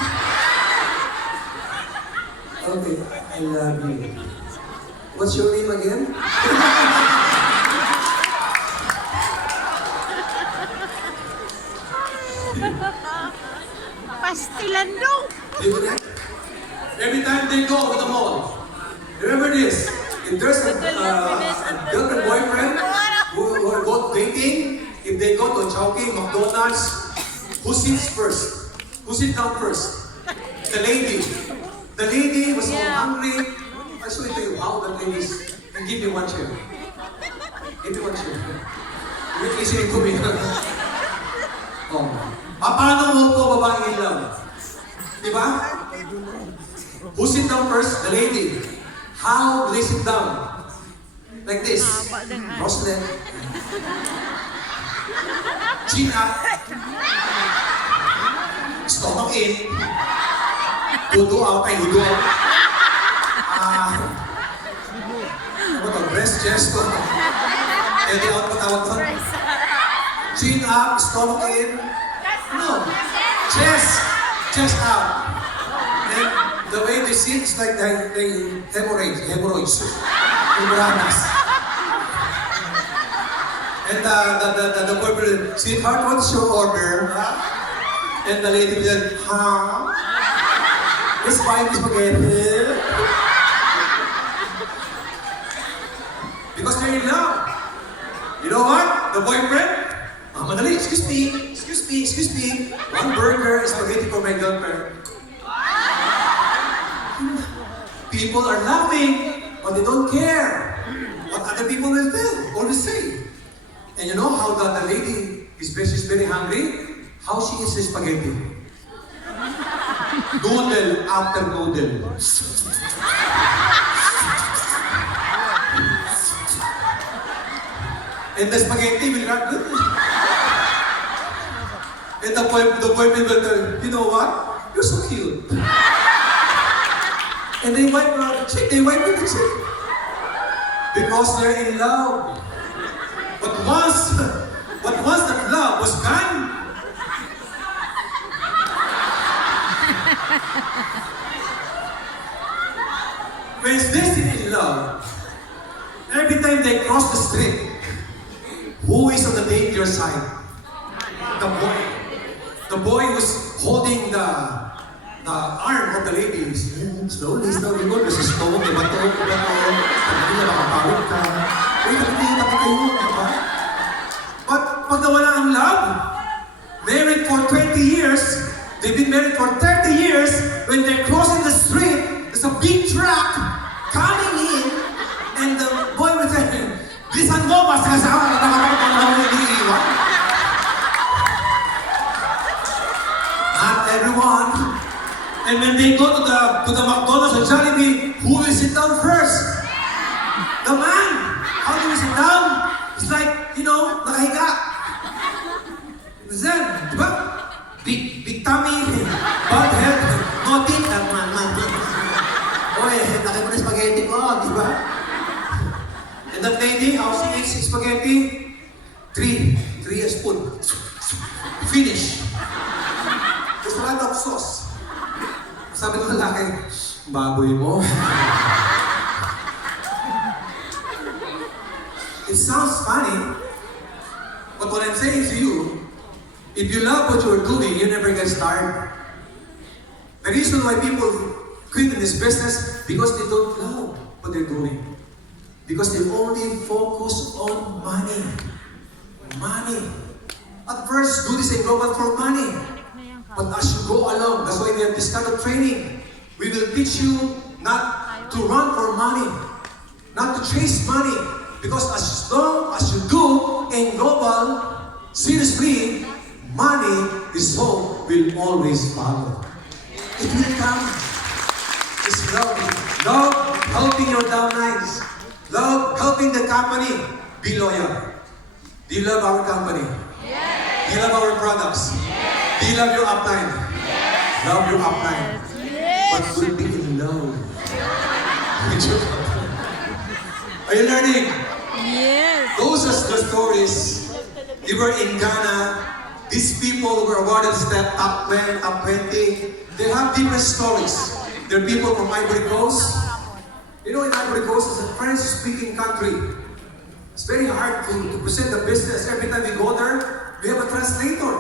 Okay, I love you. What's your name again? Pastilan no. Billionaire? Every time they go to the mall, remember this, if there's a girlfriend, boyfriend who are both dating, if they go to Chowking, McDonald's, who sits first? Who sits down first? The lady. The lady was so hungry. I show it to you how the ladies can give me one chair. Give me one chair. You're listening to me. Oh. Paano mo po babae in love? Diba? Who sit down first? The lady. How do they sit down? Like this. Cross leg. Chin up. Stomach in. Hudo out. Ay, hudo out. Ano to? Breast, chest. Heady out pa tawag to? Chin up, stomach in. No. Chest. Chest out. And the way they sit is like they hemorrhoids. Hemorrhagas. And the boyfriend, sweetheart, what's your order? And the lady said, huh? This wife is spaghetti. Because they're in love. You know what? The boyfriend, madali, excuse me. One burger is spaghetti for my girlfriend. People are laughing, but they don't care what other people will tell or will say. And you know how the lady is very hungry? How she eats the spaghetti? Noodle after noodle. And the spaghetti will not good. And the boyfriend will tell, you know what? You're so cute. And they wipe her cheek, they wipe her cheek. Because they're in love. But once that love was gone, when they still in love, every time they cross the street, who is on the danger side? The boy. The boy who's holding the arm of the lady. Slowly, go. There's a stone, may bato. Hindi na makapawid ka. Uy, takit kayo, diba? But pag nawala ang love, married for 20 years, they've been married for 30 years, when they're crossing the street, there's a big truck coming in, and the boy will say, "Lisan mo, basta kasama na nakapagpapalawin. Not everyone. And when they go to the McDonald's or Jollibee, who will sit down first? The man. How do we sit down? It's like, nakahiga. Then, diba? Big tummy, bald head, no teeth, man. Oy, laki mo na spaghetti ko, diba? And that lady, how she eats spaghetti? Three a spoon. Finish. There's a lot of sauce. Sabi ng lalaki, baboy mo. It sounds funny, but what I'm saying to you, if you love what you're doing, you never get tired. The reason why people quit in this business, because they don't love what they're doing. Because they only focus on money. Money. At first, do this in global for money. But as you go along, that's why we have this kind of training. We will teach you not to run for money, not to chase money. Because as long as you do in global, seriously, money is hope will always follow. It will come. It's love. Love helping your downlines. Love helping the company. Be loyal. Do you love our company? Yes. Do you love our products? Yes. Do you love your upline? Yes. Love your upline. Yes. But will be in love with your company. Are you learning? Yes. Those are the stories. You were in Ghana. These people who were awarded step top 10, top 20. They have different stories. There are people from Ivory Coast. In Ivory Coast is a French-speaking country. It's very hard to present the business. Every time we go there, we have a translator.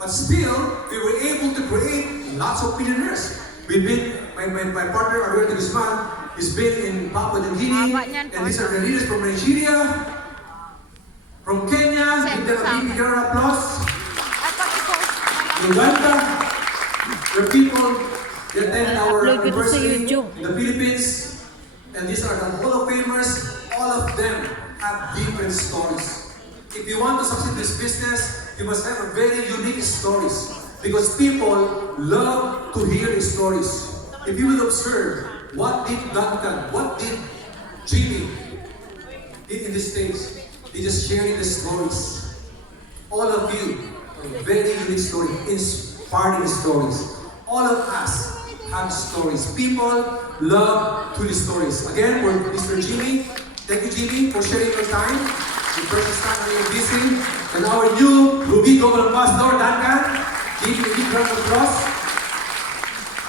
But still, we were able to create lots of billionaires. We've been my partner, Arnel is been in Papua New Guinea, and these are the leaders from Nigeria, from Kenya, give them a big round of applause. Uganda, the people that attend our university in the Philippines, and these are the Hall of Famers. All of them have different stories. If you want to succeed in this business, you must have a very unique stories, because people love to hear the stories. If you will observe, what did Duncan, what did Jimmy did in this stage? They just sharing the stories. All of you, a very unique story, inspiring stories. All of us have stories. People love to the stories. Again, for Mr. Jimmy, thank you, Jimmy, for sharing your time. The precious time when you're busy. And our new Ruby Global Ambassador, Duncan, give him a big round of applause.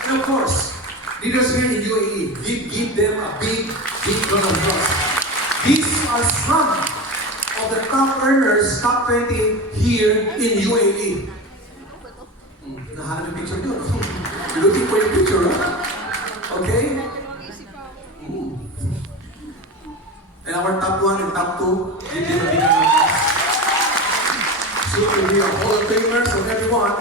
And of course, leaders here in UAE, give them a big round of applause. These are some of the top earners, top 20 here in UAE. Nahanap yung picture nyo. Looking for your picture, huh? Okay? And our top 1 and top 2, give them a big round of applause. So we are Hall of Famers, so everyone,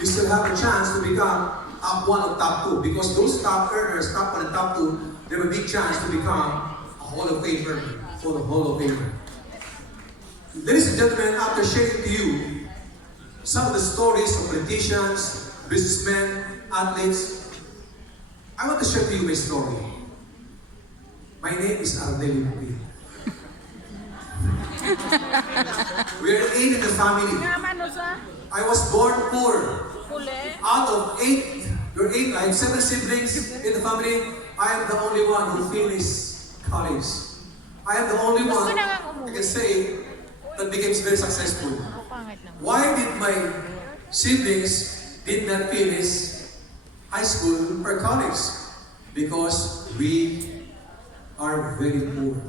you still have a chance to become top 1 or top 2, because those top earners, top 1 and top 2, they have a big chance to become a Hall of Famer for the Hall of Famer. Ladies and gentlemen, after sharing to you some of the stories of politicians, businessmen, athletes, I want to share to you my story. My name is Arnel. We are 8 in the family. I was born poor. Out of 8, you're 8, I have 7 siblings in the family. I am the only one who finished college. I am the only one, I can say, that became very successful. Why did my siblings did not finish high school or college? Because we are very poor.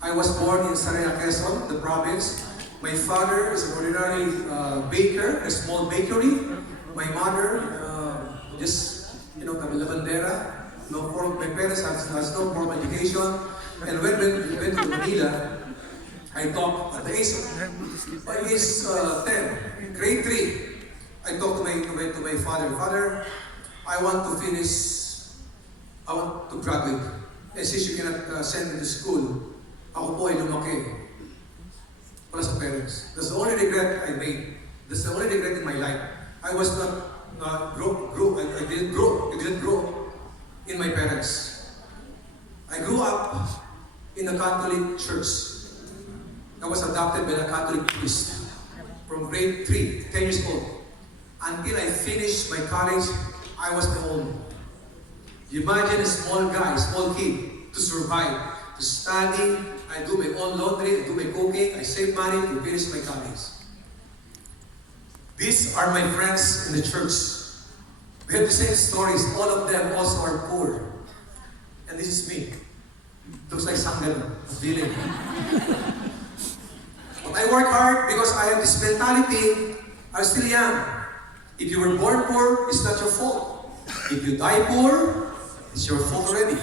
I was born in Saraya, Quezon, the province. My father is an ordinary baker, a small bakery. My mother, just, lavandera. My parents has no formal education. And when we went to Manila, I talked at the age of 10, grade 3. I talked to my father. Father, I want to finish, I want to graduate. And since you cannot send me to school, ako po ay lumaki. Wala sa parents. That's the only regret I made. That's the only regret in my life. I was not I didn't grow in my parents. I grew up in a Catholic church. I was adopted by a Catholic priest from grade 3, 10 years old. Until I finished my college, I was my own. You imagine a small guy, small kid, to survive, to study. I do my own laundry, I do my cooking, I save money to finish my college. These are my friends in the church. We have the same stories. All of them also are poor. And this is me. Looks like Sangam, feeling. But I work hard because I have this mentality. I'm still young. If you were born poor, it's not your fault. If you die poor, it's your fault already.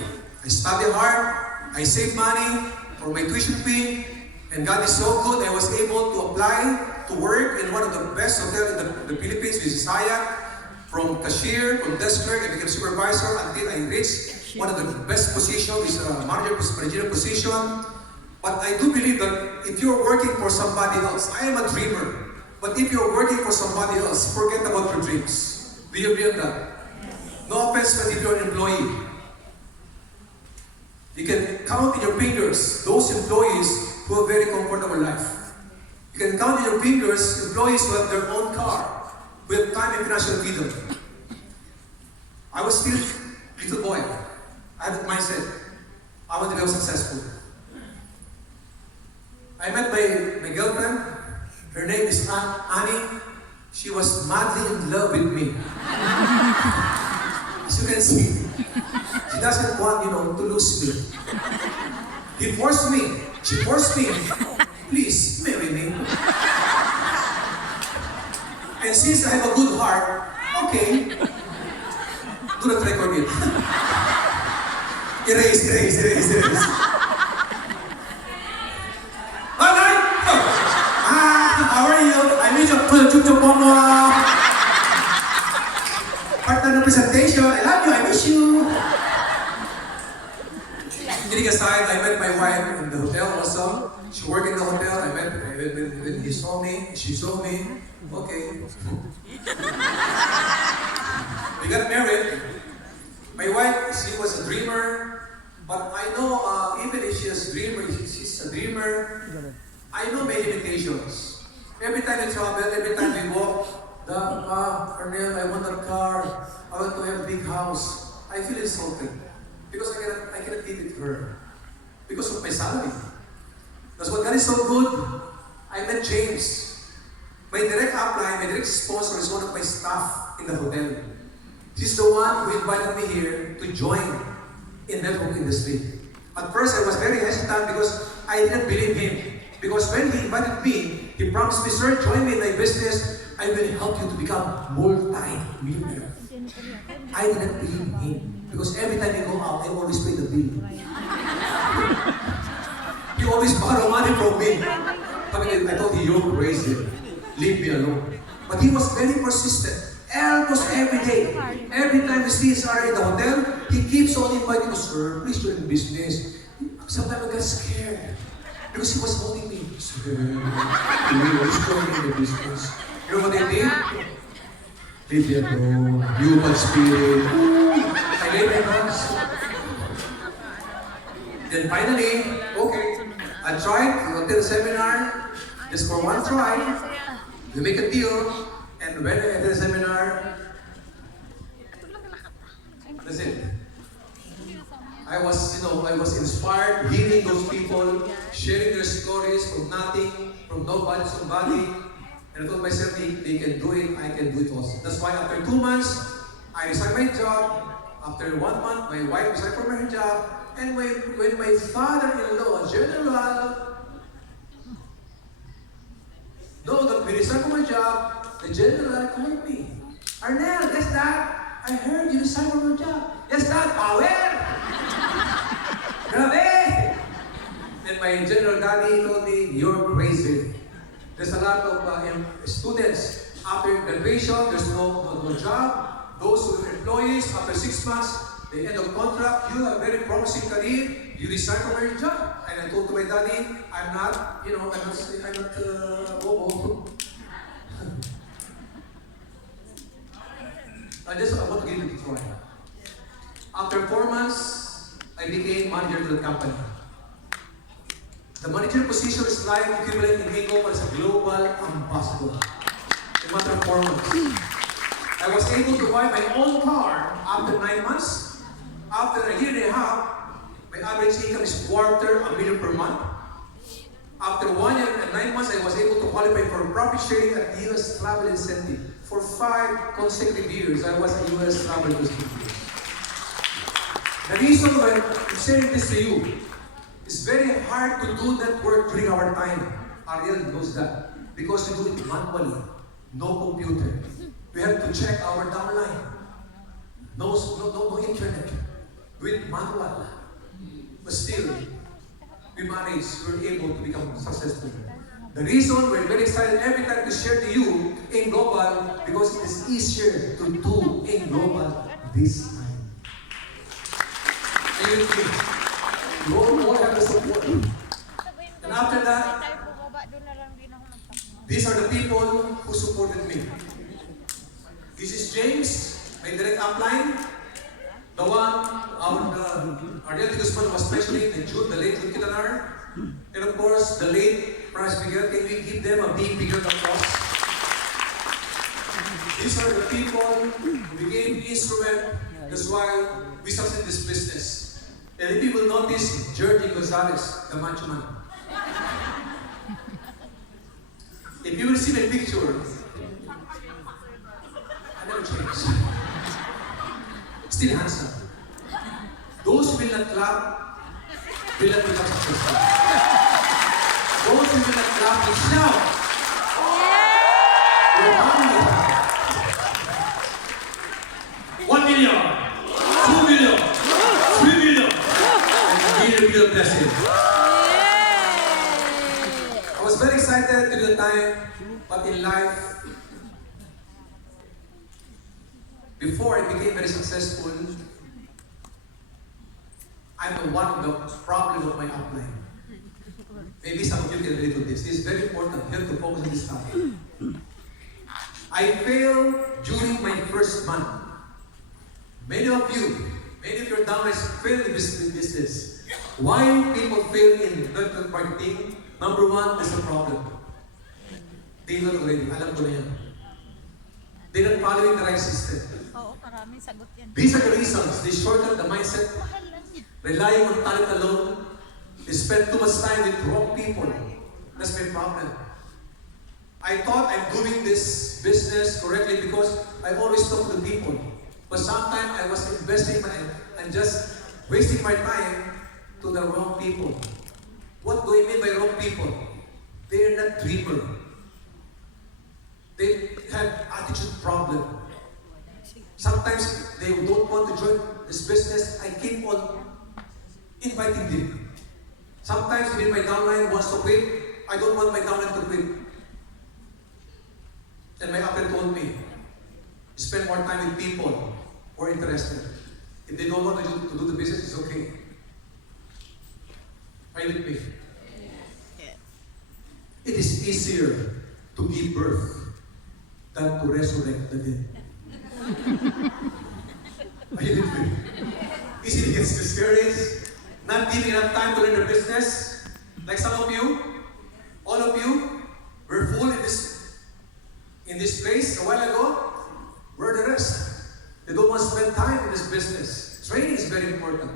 I study hard, I save money for my tuition fee, and God is so good, I was able to apply to work in one of the best hotels in the Philippines, which is Saya. From cashier, from desk clerk, I became supervisor until I reached one of the best positions, is a managerial position. But I do believe that if you're working for somebody else, I am a dreamer. But if you're working for somebody else, forget about your dreams. Do you agree on that? No offense, but if you're an employee, you can count in your fingers those employees who have a very comfortable life. You can count in your fingers employees who have their own car, who have time and financial freedom. I was still a little boy. I had that mindset. I want to be successful. I met my girlfriend. Her name is Annie. She was madly in love with me. As you can see, she doesn't want, to lose me. He forced me. She forced me. Please, marry me. And since I have a good heart, okay, do not record it. Erase. Alright! How are you? I miss your chup mo. Part ng presentation. I love you, I miss you. Kidding aside, I met my wife in the hotel also. She worked in the hotel. I met when he saw me, she saw me. Okay. We got married. My wife, she was a dreamer. But I know, even if she's a dreamer, I know my limitations. Every time we travel, every time we walk, Arnel, I want a car. I want to have a big house. I feel insulted. Because I cannot give it to her. Because of my salary. That's what God is so good. I met James. My direct upline, my direct sponsor is one of my staff in the hotel. She's the one who invited me here to join in network industry. At first, I was very hesitant because I didn't believe him. Because when he invited me, he promised me, sir, join me in my business. I will help you to become multi-millionaire. I didn't believe him. Because every time I go out, I always pay the bill. He always borrow money from me. I thought you're crazy. Leave me alone. But he was very persistent. Almost every day. Every time we see Sarah in the hotel, he keeps on inviting us, sir, please join the business. Sometimes I got scared. Because he was holding me. Sir, please join the business. You know what I did? Leave me alone. Human spirit. I laid my hands. Then finally, okay, I tried to attend a seminar just for one try. We make a deal, and when I attend the seminar, that's it. I was inspired hearing those people, sharing their stories from nothing, from nobody to somebody. And I told myself, they can do it, I can do it also. That's why after 2 months, I resigned my job. After 1 month, my wife resigned from her job. And when my father-in-law, General, know that we resigned from my job, the General called me. Arnel, yes, Dad, I heard you resigned from your job. Yes, Dad, power! Grabe! And my General Daddy told me, you're crazy. There's a lot of students, after graduation, there's no job. Those who are employees, after 6 months, they end of contract, you have a very promising career, you resign from your job. And I told to my daddy, I'm not bobo. I want to give it a try. After 4 months, I became manager to the company. The manager position is like equivalent in English as a global ambassador. In matter of 4 months. I was able to buy my own car after 9 months. After a year and a half, my average income is $250,000 per month. After 1 year and 9 months, I was able to qualify for profit sharing at US travel incentive. For 5 consecutive years, I was a US travel incentive. The reason why I'm sharing this to you, it's very hard to do that work during our time. Arnel knows that. Because we do it manually. No computer. We have to check our downline. No internet. Do it manual. But still, we managed, we were able to become successful. The reason we're very excited every time to share to you in global, because it is easier to do in global this time. And you all have the support. And after that, these are the people who supported me. This is James, my direct upline. The one, Arnel Guzman was especially the late Limpin. And of course, the late Price Miguel. Can we give them a big applause? These are the people who became instrument. That's why we started this business. And if you will notice, Georgie Gonzalez, the macho man. If you will see my picture, I never changed. Still handsome. Those who will not clap will not become successful. Those who will not clap will shout. $1 million, $2 million, $3 million. time, but in life, before I became very successful, I'm the one of the problem of my upline. Maybe some of you can relate to this. This is very important. You have to focus on this topic. I failed during my first month. Many of your downlines fail in business. Why people fail in network marketing? Number one, there's a problem. They know already. Alam ko na yan. They're not following the right system. Oo, maraming sagot yan. These are the reasons. They shortcut the mindset, relying on talent alone. They spend too much time with wrong people. That's my problem. I thought I'm doing this business correctly because I always talk to the people. But sometimes I was investing and just wasting my time to the wrong people. What do I mean by wrong people? They are not dreamer. They have attitude problem. Sometimes they don't want to join this business. I keep on inviting them. Sometimes even my downline wants to quit. I don't want my downline to quit. And my upline told me, spend more time with people who are interested. If they don't want to do the business, it's okay. Are you with me? It is easier to give birth than to resurrect the dead. Are you with me? Easily gets discouraged, not giving enough time to learn the business. Like some of you, all of you, were full in this place a while ago. Where are the rest? They don't want to spend time in this business. Training is very important.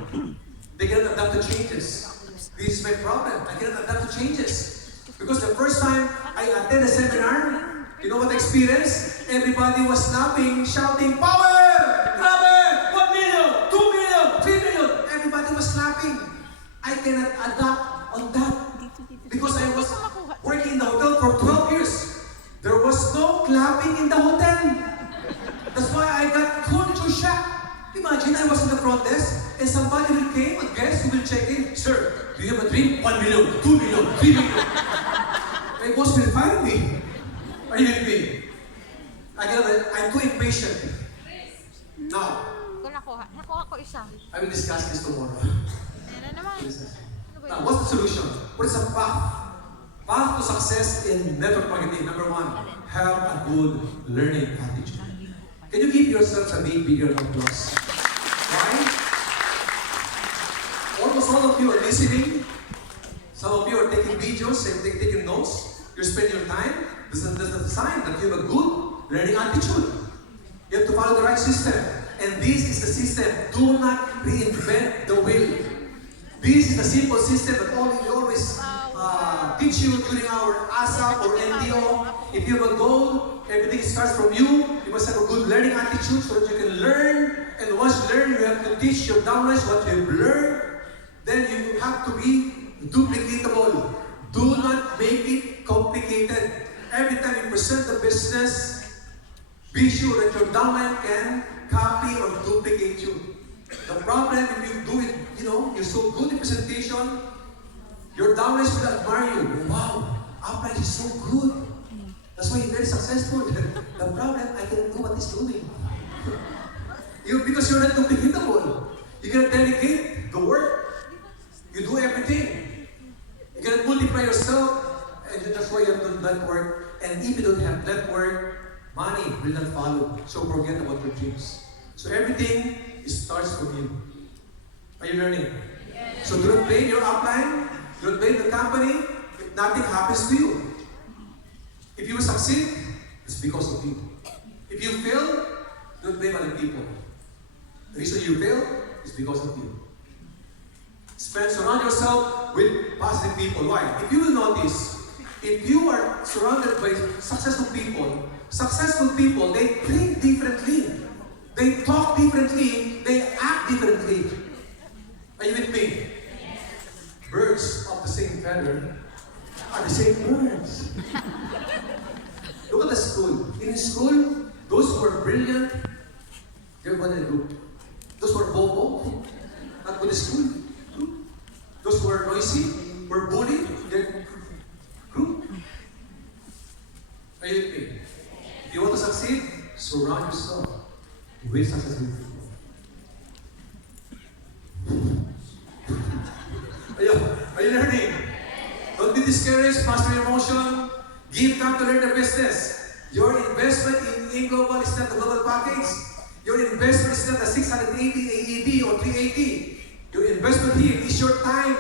They cannot adapt to changes. This is my problem. I cannot adapt to changes. Because the first time I attended a seminar, you know what I experienced? Everybody was snapping, shouting, "Power! Grabe! 1 million! 2 million! 3 million!" Everybody was snapping. I cannot adapt on that. Because I was working in the hotel for 12 years. There was no clapping in the hotel. That's why I got culture shock. Imagine I was in the front desk and somebody will came, a guest who will check in. "Sir, do you have a drink? 1 million, 2 million, 3 million. My boss will fire me. Are you with me? I'm too impatient. Now, Nakuha ko isa. I will discuss this tomorrow. Ayan na naman. Now, what's the solution? What is the path? Path to success in network marketing. Number one, have a good learning attitude. Can you give yourselves a bigger applause? Why? Almost all of you are listening. Some of you are taking videos and taking notes. You spend your time. This is a sign that you have a good learning attitude. You have to follow the right system. And this is the system. Do not reinvent the wheel. This is the simple system that we always teach you during our ASAP or NDO. If you have a goal, everything starts from you. You must have a good learning attitude so that you can learn. And once you learn, you have to teach your downlines what you have learned. Then you have to be duplicatable. Do not make it complicated. Every time you present the business, be sure that your downline can copy or duplicate you. The problem, if you do it, you're so good in presentation, your downlines will admire you. Wow, upline is so good. That's why he's very successful. The problem, I cannot do what he's doing. Because you're not duplicatable. You cannot delegate the work. You do everything. You cannot multiply yourself. And that's why you have to do that work. And if you don't have that work, money will not follow. So forget about your dreams. So everything starts from you. Are you learning? Yes. So don't blame your upline. Don't blame the company if nothing happens to you. If you succeed, it's because of you. If you fail, don't blame other people. The reason you fail is because of you. Surround yourself with positive people. Why? If you will notice, if you are surrounded by successful people, they think differently. They talk differently. They act differently. Are you with me? Birds of the same feather are the same birds. Look at the school. In school, those who are brilliant, they're one in a group. Those who are bobo, not good at school, group. Those who are noisy, who are bullied, they're group. will successful. Are you learning? Don't be discouraged, master your emotion. Give time to learn the business. Your investment in Global is not the global package. Your investment is not a 680 AED or 380. Your investment here is your time.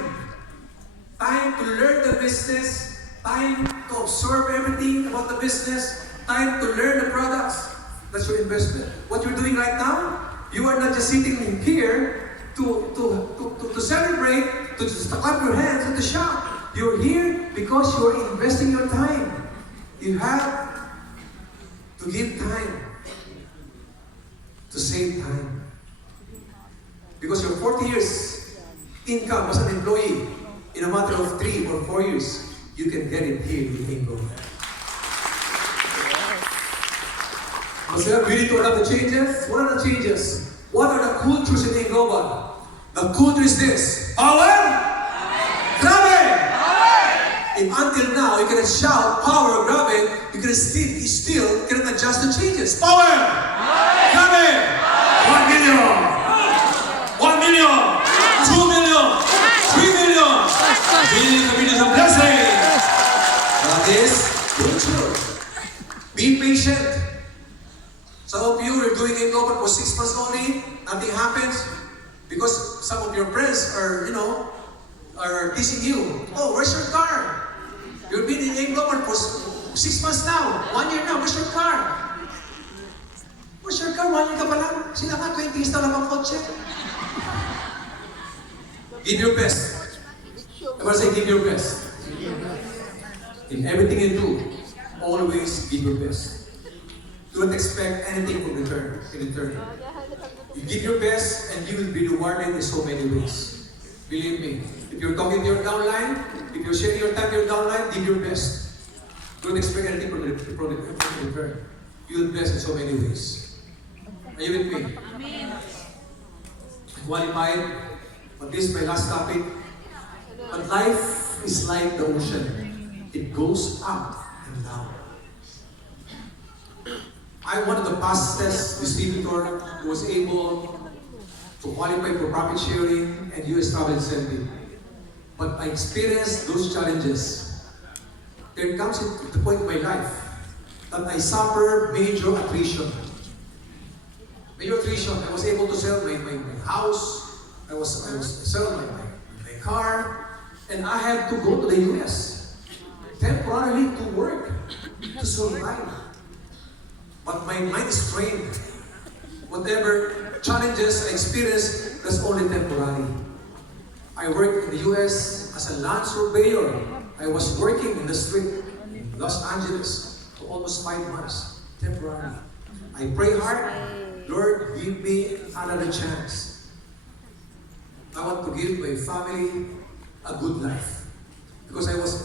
Time to learn the business. Time to absorb everything about the business. Time to learn the products. That's your investment. What you're doing right now, you are not just sitting here to celebrate, to just clap your hands and to shout. You're here because you're investing your time. You have to give time, to save time. Because your 40 years income as an employee, in a matter of 3 or 4 years, you can get it here in Ingo. So we need to adapt the changes. What are the changes? What are the cultures in Global? The culture is this. Power! Grabe! If until now you cannot shout power or grabe, you can still cannot adjust the changes. Power! Grabe! 1 million! 1 million! 2 million! 3 million! Millions of blessings! That is culture. Be patient. Some of you are doing it global for 6 months only, nothing happens because some of your friends are, are teasing you. Oh, where's your car? You've been in global for 6 months now, 1 year now, where's your car? Where's your car? 1 year ka pa lang. Sila nga, 20 years na lang ang kotse. Give your best. I want to say give your best. In everything you do, always give your best. Do not expect anything in return. You give your best and you will be rewarded in so many ways. Believe me. If you're talking to your downline, if you're sharing your time to your downline, give your best. Don't expect anything from return. You will bless in so many ways. Are you with me? Amen. Qualified. But this is my last topic. But life is like the ocean. It goes up and down. I'm one of the fastest distributor who was able to qualify for profit sharing and US travel incentive. But I experienced those challenges. There comes a point in my life that I suffer major attrition. Major attrition. I was able to sell my house. I was selling my car, and I had to go to the US temporarily to work to survive. But my mind is trained. Whatever challenges I experience, that's only temporary. I worked in the US as a land surveyor. I was working in the street in Los Angeles for almost 5 months, temporarily. I pray hard, Lord, give me another chance. I want to give my family a good life. Because I was,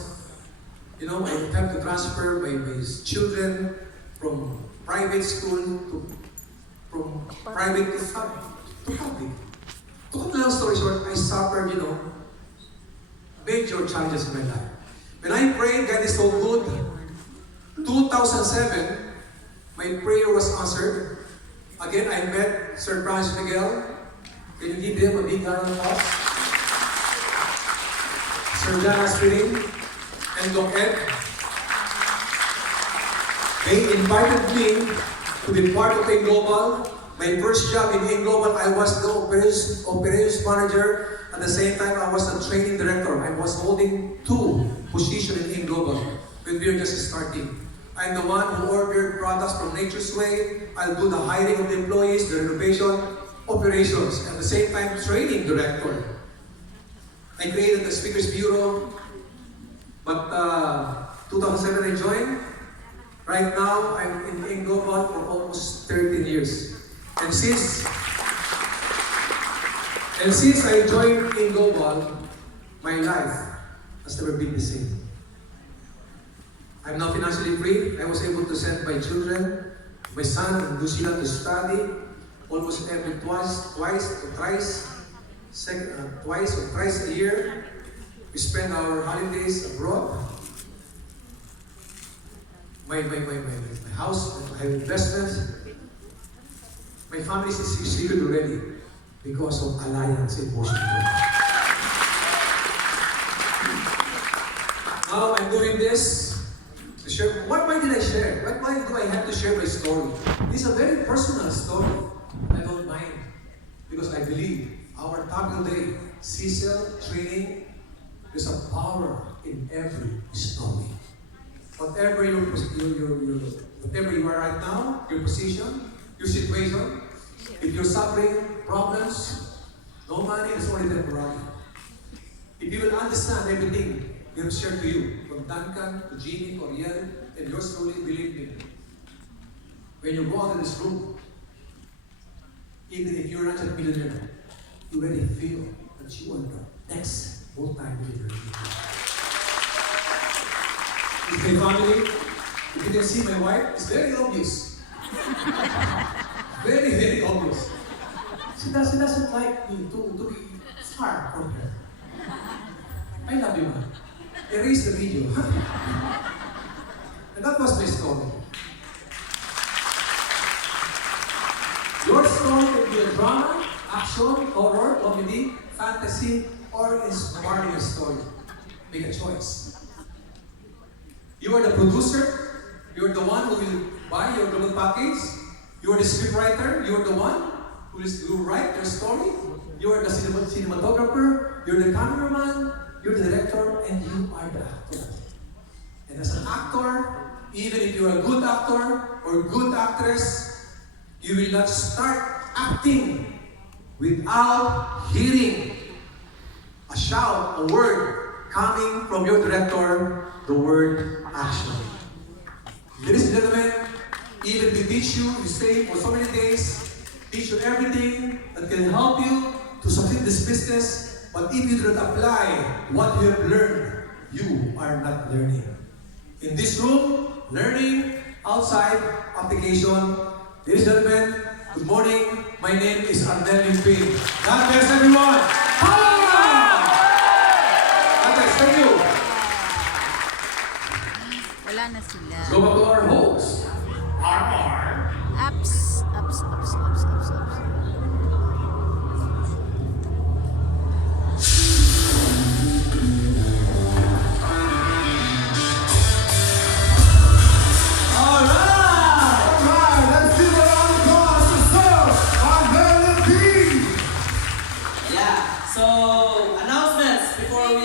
I had to transfer my children from private school from private to public. To cut a long story short, I suffered, major challenges in my life. When I prayed, God is so good. 2007, my prayer was answered. Again, I met Sir Francis Miguel. Can you give them a big round of applause? Sir John Aspirin and Doc Ed. They invited me to be part of A Global. My first job in A Global, I was the operations manager. At the same time, I was the training director. I was holding 2 positions in A Global when we were just starting. I'm the one who ordered products from Nature's Way. I'll do the hiring of the employees, the renovation, operations, at the same time, training director. I created the Speakers Bureau, but 2007 I joined. Right now, I'm in Global for almost 13 years. And since I joined in Global, my life has never been the same. I'm now financially free. I was able to send my children, my son in New Zealand to study almost twice or thrice a year. We spend our holidays abroad. My house, I have investments. My family is secured already because of alliance and worship. Now I'm doing this to share. Why did I share? Why do I have to share my story? It's a very personal story. I don't mind because I believe our topic today, CSL training, there's a power in every story. Whatever whatever you are right now, your position, your situation, if you're suffering problems, no money, it's only temporary. If you will understand everything we have shared to you, from Duncan to Jimmy, Coriel, and yours truly, believe me, when you go out of this room, even if you're not a billionaire, you already feel that you are the next multi-millionaire. With my family, if you can see my wife, it's very obvious. Very, very obvious. She doesn't like me to be far from her. I love you, man. Erase the video. And that was my story. Your story can be a drama, action, horror, comedy, fantasy, or inspiring story. Make a choice. You are the producer. You are the one who will buy your global package. You are the scriptwriter. You are the one who will write your story. You are the cinematographer. You're the cameraman. You're the director, and you are the actor. And as an actor, even if you're a good actor or good actress, you will not start acting without hearing a shout, a word coming from your director, the word action. Ladies and gentlemen, even if we teach you, we stay for so many days, teach you everything that can help you to succeed this business, but if you do not apply what you have learned, you are not learning. In this room, learning, outside, application. Ladies and gentlemen, good morning. My name is Arnel Limpin. God bless everyone. God bless, thank you. Wala na sila. Go back to our host. RR. Ups. So, announcements before we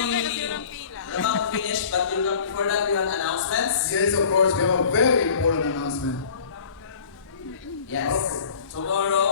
about finish, but before that we have announcements. Yes, of course, we have a very important announcement. Yes. Tomorrow